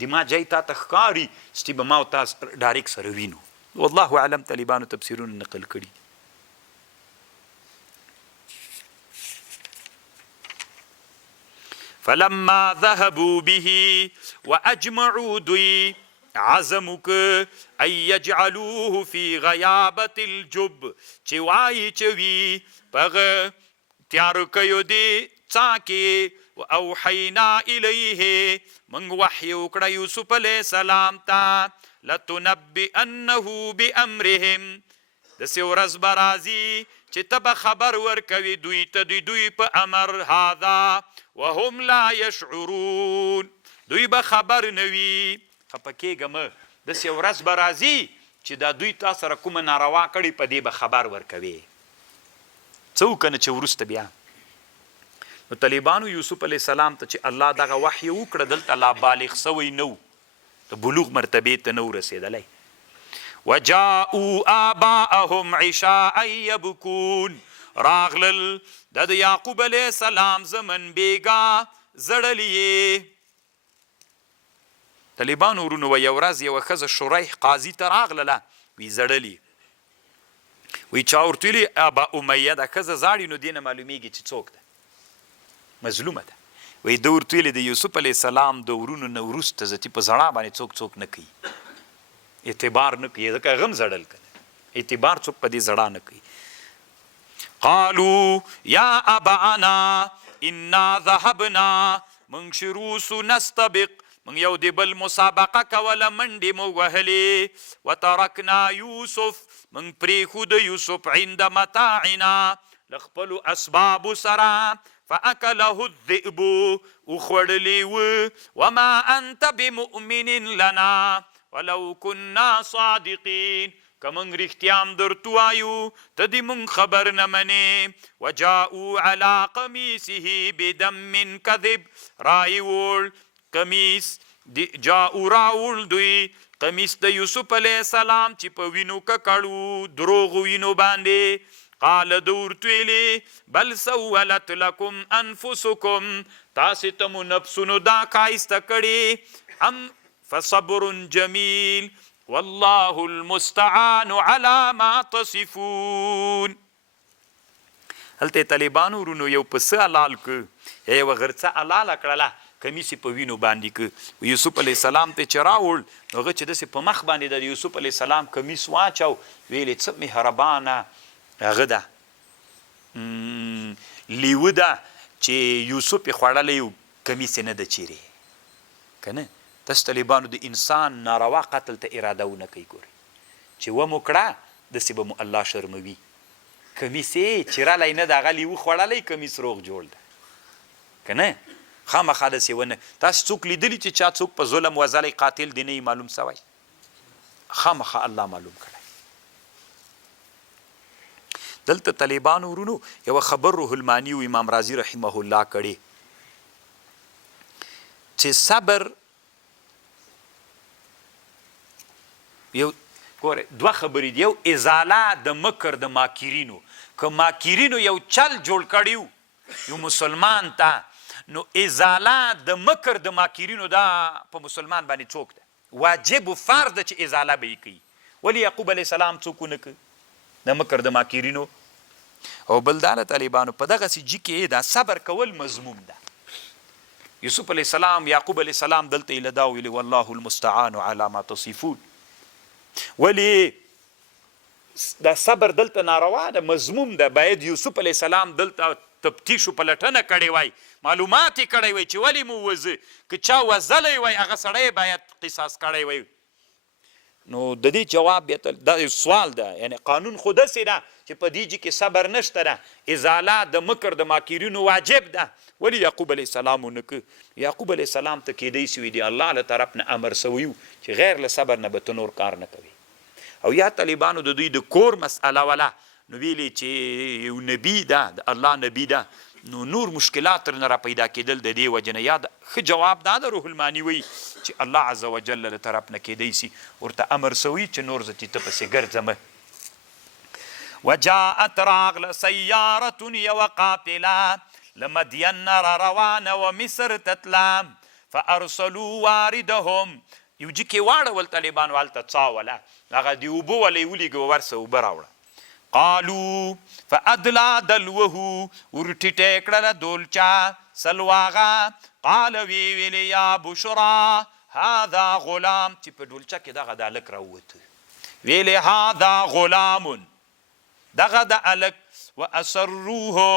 د ما جای تا ته ښکاري، ستی به ما او تا ډایرکټ سره وینو. والله اعلم طالبانو تفسیرونه نقل کړي. فلما ذهبوا به واجمعوا دوی عزم وکړه ان یجعلوه فی غیابة الجب، چې وایي چوي پغه تیارو کیو دی څا کې. واوحینا الیه، من وحی وکړه یوسف علیه السلام ته، لتنبئنه بامرهم، داسې ورځ به راځي چې ته به خبر ورکوي دوی ته د دوی په امر، هذا وهم لا یشعرون، دوی به خبر نه وي. خفه کېږه مه، داسې ورځ به راځي چې دا دوی تا سره کومه ناروا کړي په دې به خبر ورکوي. څه وکنه چې وروسته بیا نو طالبانو یوسف علیه السلام ته چې الله دغه وحی وکړه، دلته لا بالغ سوی نه و، د بلوغ مرتبې ته نه و رسېدلی. وجاءوا آباءهم عشاء یبکون، راغلل د یعقوب علیه السلام زمن بیګا زړلي. طالبانو ورونو و یو ورځ یوه ښځه شریح قاضي ته راغلله، وی زړلي، وی چا ورته ویلي ابا امیه دا ښځه زاړي، نو دې نه معلومیږي چې څوک ده، مظلومه ده. وی ده ورته ویلې د یوسف علیه السلام د ورونو نه وروسته زتي په زړه باندې څوک نه کوي، اعتبار نه کوي، ځکه غم زړل کنه، اعتبار څوک په دې زړه نه کوي. قالوا یا ابانا انا ذهبنا، من شروس نستبق، من یو د بل مسابقه کوله، منډې مو وهلې. وترکنا یوسف، من پرېښود یوسف عند متاعنا، له خپلو اسبابو سره. فاکله الذئب، وخوړلی و. وما انت بمؤمن لنا ولو كنا صادقین، که موږ رښتیا هم درته وایو ته دې موږ خبر نه منې. وجاءوا على قمیصه بدم کذب، رایوړ قمیص جاءوا راوړ دوی قمیص د یوسف علیه السلام چې په وینو ککړو دروغو وینو باندې. قال ورته ویلې بل سولت لکم انفسکم، تاسې ته مو نفسونو دا ښایسته کړې. ام فصبر جمیل والله المستعان على ما تصفون. هلته طالبانو ورونو یو پسه حلال که یا یوه غرڅه حلاله کړله کمیس یې په وینو باندې که یوسف علیه السلام ته چې راوړ نو هغه چې داسې په مخ باندې د یوسف علیه السلام کمیس واچو ویلې څه مهربانه هغه ده لیوه ده چې یوسف یې خوړلی و کمیس یې نه ده چیرې که نه تاسو طالبانو د انسان ناروا قتل ته اراده ونه کوي ګورئ چې ومو کړه داسې به مو الله شرموي کمیس یې چیرلی نه ده هغه لیوه خوړلی کمیس روغ جوړ ده که نه خامخا داسې ونه تاسو څوک لیدلي چې چا څوک په ظلم وزلی قاتل دی نه معلوم سوی خامخا الله معلوم کړی دلته طالبانو ورونو یوه خبر روح المانی و امام رازی رحمه الله کړی چې صبر یو ګوره دوه خبرې دي یو ازاله د مکر د ماکرینو که ماکرینو یو چل جوړ کړی یو مسلمان ته نو ازاله د مکر د ماکرینو دا په مسلمان باندې څوک ده واجب و فرض ده چې ازاله به یې کوي ولې یعقوب علیه السلام څوک ونه که د مکر د ماکرینو او بل دا طالبانو په دغسې جي کې دا صبر کول مضموم ده یوسف علیه السلام یعقوب علیه السلام دلته یې له دا ویلي والله المستعان علی ما تصفون ولی دا صبر دلته ناروا ده مضموم ده باید یوسف علیه السلام دلته تفتیش و پلټنه کړې وای معلومات یې کړی وای چې ولې مو وزه که چا وزلی وای هغه سړی باید قصاص کړی وای نو د دې جواب بیا دا سوال ده یعنی قانون خو داسې ده چې په دې کې صبر نشته ده ازاله د مکر د ماکرینو واجب ده ولې یعقوب علیه السلام ونه که یعقوب علیه السلام ته کیدی سوی دی الله له طرف نه امر سوی و چې غیر له صبر نه به ته نور کار نه کوي او یا طالبانو د دوی د کور مسئله ولا نو ویلي چې یو نبی ده د الله نبی ده نو نور مشکلات ترنه را پیدا کېدل د دې وجه نه یا ښه جواب دا د روح المانی وی چې الله عز وجل له طرف نه کیدی سي ورته امر سوی چې نور زه ته پسې ګرځمه وجاءت راغله سیارة یوه قافله له مدین را روانه و مصر تتله فارسلوا واردهم یو جي کې واړول طالبانو هلته څاوله هغه د اوبه ولی ولیږه ورسه اوبه راوړه قالو فادلا دلوه ورټیټه کړله دولچا سلواغه قال ویلې یا بشرا هذا غلام چې په ډولچه کې دغه د هلک راووته ویلې هذا غلام دغه د هلک واسروه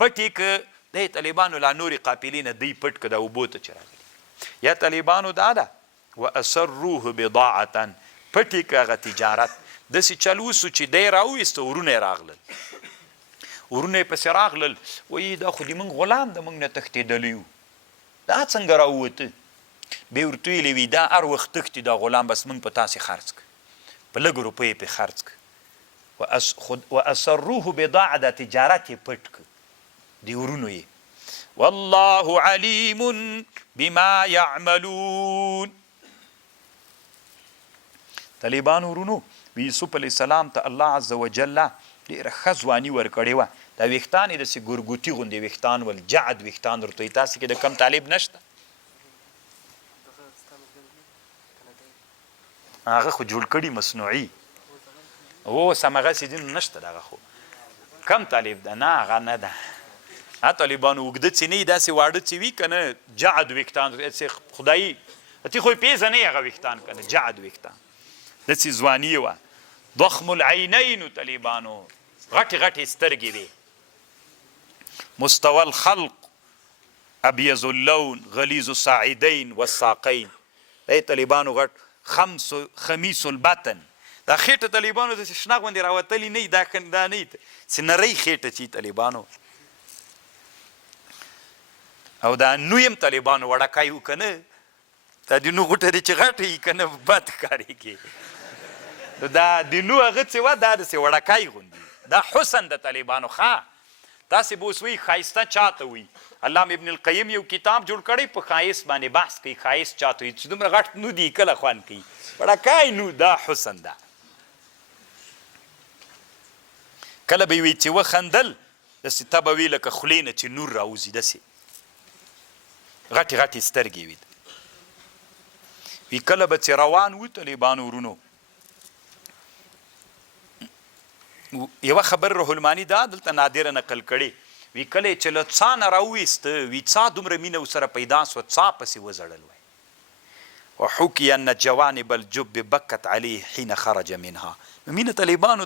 پټې که دی طالبانو لا نورې قافلې نه دی پټ که د اوبو ته چې راغلي یا طالبانو دا ده واسروه بضاعة پټې که هغه تجارت داسې چل وسو چې دی راویسته ورونه یې راغلل ورونه یې پسې راغلل وایي دا خو د موږ غلام د موږ نه تښتېدلی و دا څنګه راووته بیا یې ورته ویلې وي دا هر وخت تښتي دا غلام بس موږ په تاسې خرڅ که په لږو روپیو پې خرڅ که واسروه بضاعة دا تجارت یې پټ که د ورونو یې والله علیم بما یعملون طالبانو ورونو یوسف علیه السلام ته الله عز وجل ډېره ښه ځواني ورکړې وه دا ویښتان یې داسې ګورګوتي غوندې ویښتان ول جعد ویښتان ورته وایي تاسې کې د کم طالب نشته هغه خو جوړ کړي مصنوعي اوس همغسې دي نو نشته دغه خو کم طالب ده نه هغه نه ده طالبانو اوږده څینې داسې واړه چې وي که نه جعد ویښتان خدایي تی خو یې پېژنې هغه ویښتان که نه جعد ویښتان داسې ځواني وه ضخم العینین طالبانو غټې غټې سترګې وې مستوى الخلق ابیض اللون غلیظ الساعدین والساقین دا طالبانو غټ خمیس البطن دا خېټه طالبانو داسې شنه غوندې راوتلي نه وي دا نه وي چې نرۍ خېټه چې طالبانو او دا نویم طالبانو وړکای و که نه دا د نو غوټه دی چې غټه وي که نه بد ښکارېږي دا د نو هغه څه وه دا داسې وړکای غوندې دا حسن د طالبانو ښه تاسې به اوس وایي ښایسته چاته وایي علامه ابن القیم یو کتاب جوړ کړی په ښایست باندې بحث کوي ښایست چاته وایي چې دومره غټ نو دي کله خوند کوي وړکای نو دا حسن ده کله به یې وایي چې وخندل داسې ته به وي لکه خولې نه چې نور راوځي داسې غټې غټې سترګې وي وی کله به چې روان و طالبانو ورونو یوه خبر روح الماني دا دلته نادره نقل کړې وی کله چې له څا نه راوویسته وی څا دومره مینه ورسره پیدا سوه څا پسې وزړل وی وحکي ان جوانب الجب بکت علیه حین خرج منها نو مینه طالبانو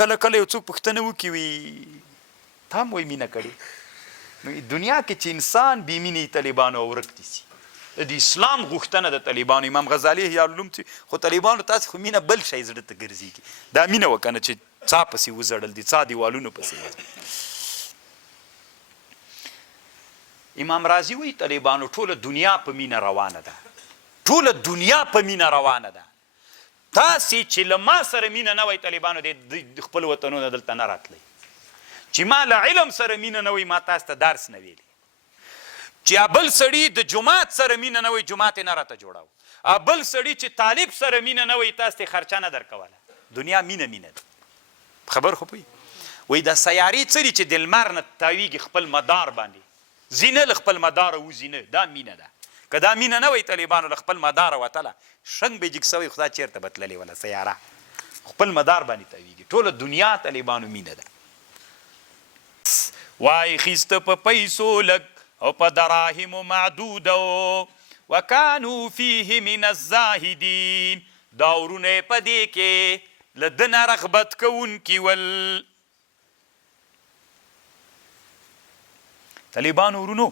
کله کله یو څوک پوښتنه وکړي وي تا هم وایي مینه کړې نو دنیا کې چې انسان بې مینې طالبانو ورک دي سي د اسلام غوښتنه د طالبانو امام غزالي یالوم چې خو طالبانو تاسې خو مینه بل شی زړه ته ګرځېږي دا مینه وکنه چې څا پسې وزړل دي څا دیوالونو پسې امام راضي وایي طالبانو ټوله دنیا په مینه روانه ده ټوله دنیا په مینه روانه ده تاسې چې له ما سره مینه نه وای طالبانو د خپل وطنونه دلته نه راتلی چې ما له علم سره مینه نه وای ما تاسو ته درس نه ویلی چې بل سړي د جومات سره مینه نه وای جومات یې نه راته جوړاو بل سړي چې طالب سره مینه نه وای تاسو ته خرچه نه درکوله دنیا مینه ده خبر خو پوهی وایي دا سیارې څه دي چې د لمر نه تاویږي خپل مدار باندې زینه له خپل مداره وزینه دا مینه ده که دا مینه نه وای طالبانو له خپل مداره وتله شنګ به جګ سوی خدا چېرته به تللې وله سیاره خپل مدار باندې تاویږي ټوله دنیا طالبانو مینه ده وای خیسته په پیسو لږ او په دراهمو معدوده وکانو فیه من الزاهدین دا ورونه یې په دې کې له ده نه رغبت کوونکي ول طالبانو ورونو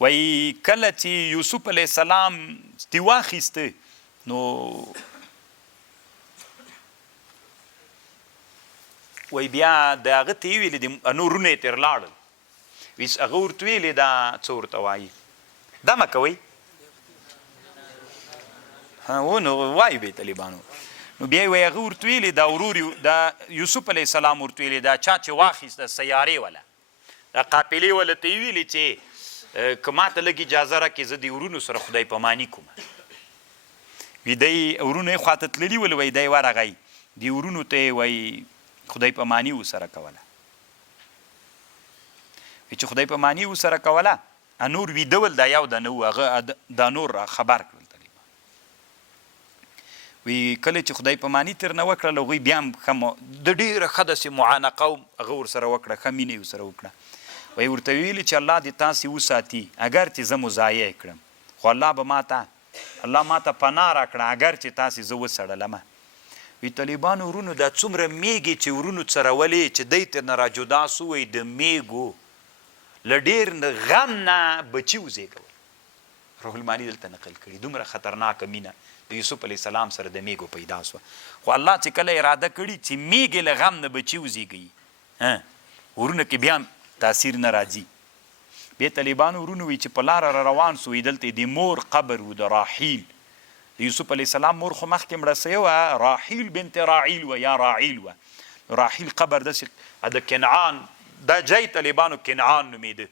وای کله چې یوسف علیه السلام دې واخیسته نو وای بیا د هغه ته یې ویلې نو ورونه یې ترې لاړل ویس هغه ورته ویلې دا څه ورته وایي دا مه کوئ نو وایي به طالبانو نو بیا یې وایي هغه ورته ویلې دا ورور دا یوسف علیه السلام ورته ویلې دا چا چې واخیسته سیارې وله دا قافلې وله ته یې ویلې چې که ما ته لږ اجازه راکړې زه د ورونو سره خدای پاماني کوم وي دی ورونو یې خواته تللي ول وایي دی ورغی د ورونو ته یې وایي خدای پاماني ورسره کوله وایي چې خدای پاماني ورسره کوله نور ویده ول دا یو د نه و هغه دا نور خبر کړل طالبان وایي کله چې خدای پاماني ترنه وکړل هغوی بیا هم د ډېره ښه داسې معانقه هغه ورسره وکړه ښه مینه یې ورسره وکړه وایي ورته ویلي چې الله دې تاسې وساتي اگر چې زه مضایع کړم خو الله ما ته پناه راکړه اگر چې تاسې زه وسړلمه وی طالبانو ورونو دا څومره میږي چې ورونو څرولې چې دی ترنه راجدا سو وایي د میږو له ډېر غم نه بچي وزېږول روح الماني دلته نقل کړي دومره خطرناکه مینه د یوسف علیه السلام سره د میږو پیدا سوه خو الله چې کله اراده کړي چې میږې له غم نه بچي وزېږوي ورونه کې بیا تاثیر نه راځي بیا طالبانو ورونو وی چې په لاره را روان سو دلته د مور قبر و د راحیل د یوسف علیه السلام مور خو مخکې مړه سوې وه راحیل بنت راعیل وه یا راعیل وه راحیل قبر داسې د کنعان دا جای طالبانو کنعان نومېده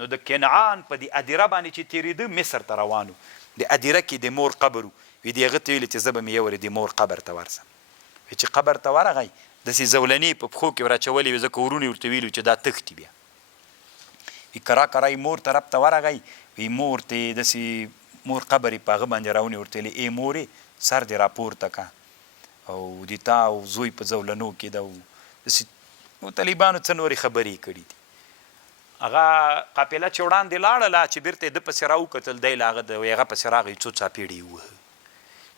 نو د کنعان په د ادیره باندې چې تېرېده مصر ته روانو د ادیره کې د مور قبر وي د هغه ته ویلې چې زه به مې یورې د مور قبر ته ورسم چې قبر ته ورغی داسې زولنې په پښو کې ورچولې وې ځکه ورونو یې ورته ویلي چې دا تښتي بیا کرا کرا مور طرف ته ورغی وی مور ته داسې مور قبر یې په هغه باندې راونې ورته ویلې ای مورې سر دې راپورته که او د تا او زوی په زولنو کې ده داسې طالبانو څه نورې خبرې کړي دي هغه قافله چې وړاندې لاړله چې بیرته یې ده پسې راوکتل دی له هغه د هغه پسې راغی څو څاپېړې یې ووهه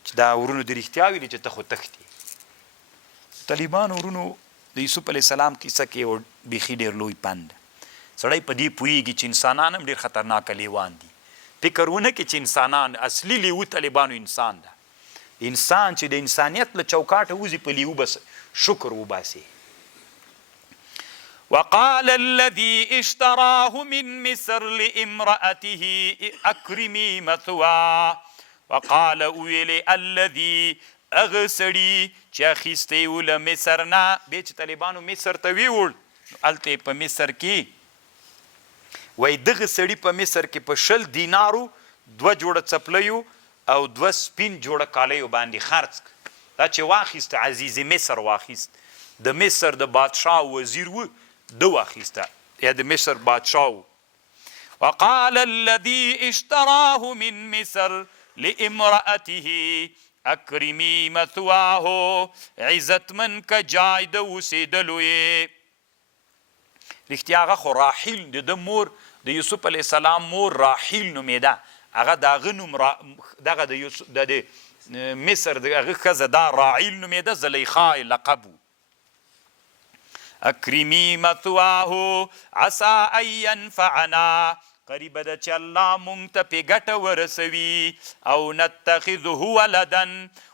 چې دا ورونو د رښتیا ویلې چې ته خو تښتې طالبانو ورونو د یوسف علیه السلام کیسه کې بیخي ډېر لوی پند سړی په دې پوهېږي چې انسانان هم ډېر خطرناکه لیوان دي فکر ونه کړي چې انسانان اصلي لیو طالبانو انسان ده انسان چې د انسانیت له چوکاټه وځي په لیو بس شکر وباسي وقال الذي اشتراه من مصر لامرأته اكرمي مثواه وقال ویلې الذي هغه سړي چې اخیستی و له مصر نه بیا چې طالبانو مصر ته ویوړ هلته په مصر کې وای دغه سړي په مصر کې په 100 دینارو 2 جوړه څپلیو او 2 سپین جوړه کالیو باندې خرڅ دا چې واخیست عزیز مصر واخیست د مصر د بادشاه وزیر و د واخیسته یا د مصر بادشاه وقال الذي اشتراه من مصر لامرأته اکرمی مثواه عزتمن که جای د اوسېدلو یې. رښتیا هغه خو راحیل د ده مور د یوسف علیه السلام مور راحیل نومېده. هغه د هغه نوم دغه د مصر د هغه ښځه دا راحیل نومېده، زلیخا یې لقب و. اکرمی مثواه عسى ان ينفعنا، قریبه ده چې الله مونږ ته پې ګټه ورسوي، او نتخذه ولدا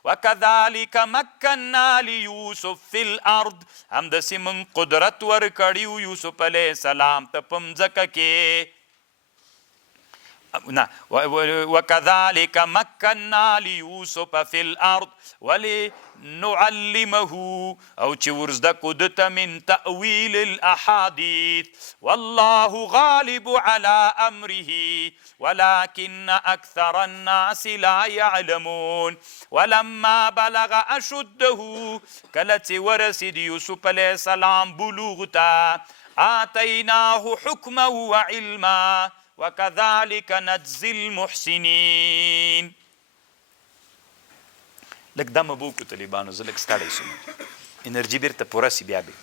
وکذلک مکننا لیوسف فی الارض، همداسې مونږ قدرت ورکړي و یوسف علیه السلام ته په مځکه کې. وكذلك مكنا ليوسف في الارض ولنعلمه، او چې ورزده کو دته من تاويل الاحاديث، والله غالب على امره ولكن اكثر الناس لا يعلمون. ولما بلغ اشده، کله چې ورسید یوسف علیه السلام بلوغ ته، آتیناه حکما وعلما وكذلك نجزي المحسنين. لږ دمه به وکړو طالبانو، زه لږ ستړی شوم، انرژي بیرته پوره سي بیا به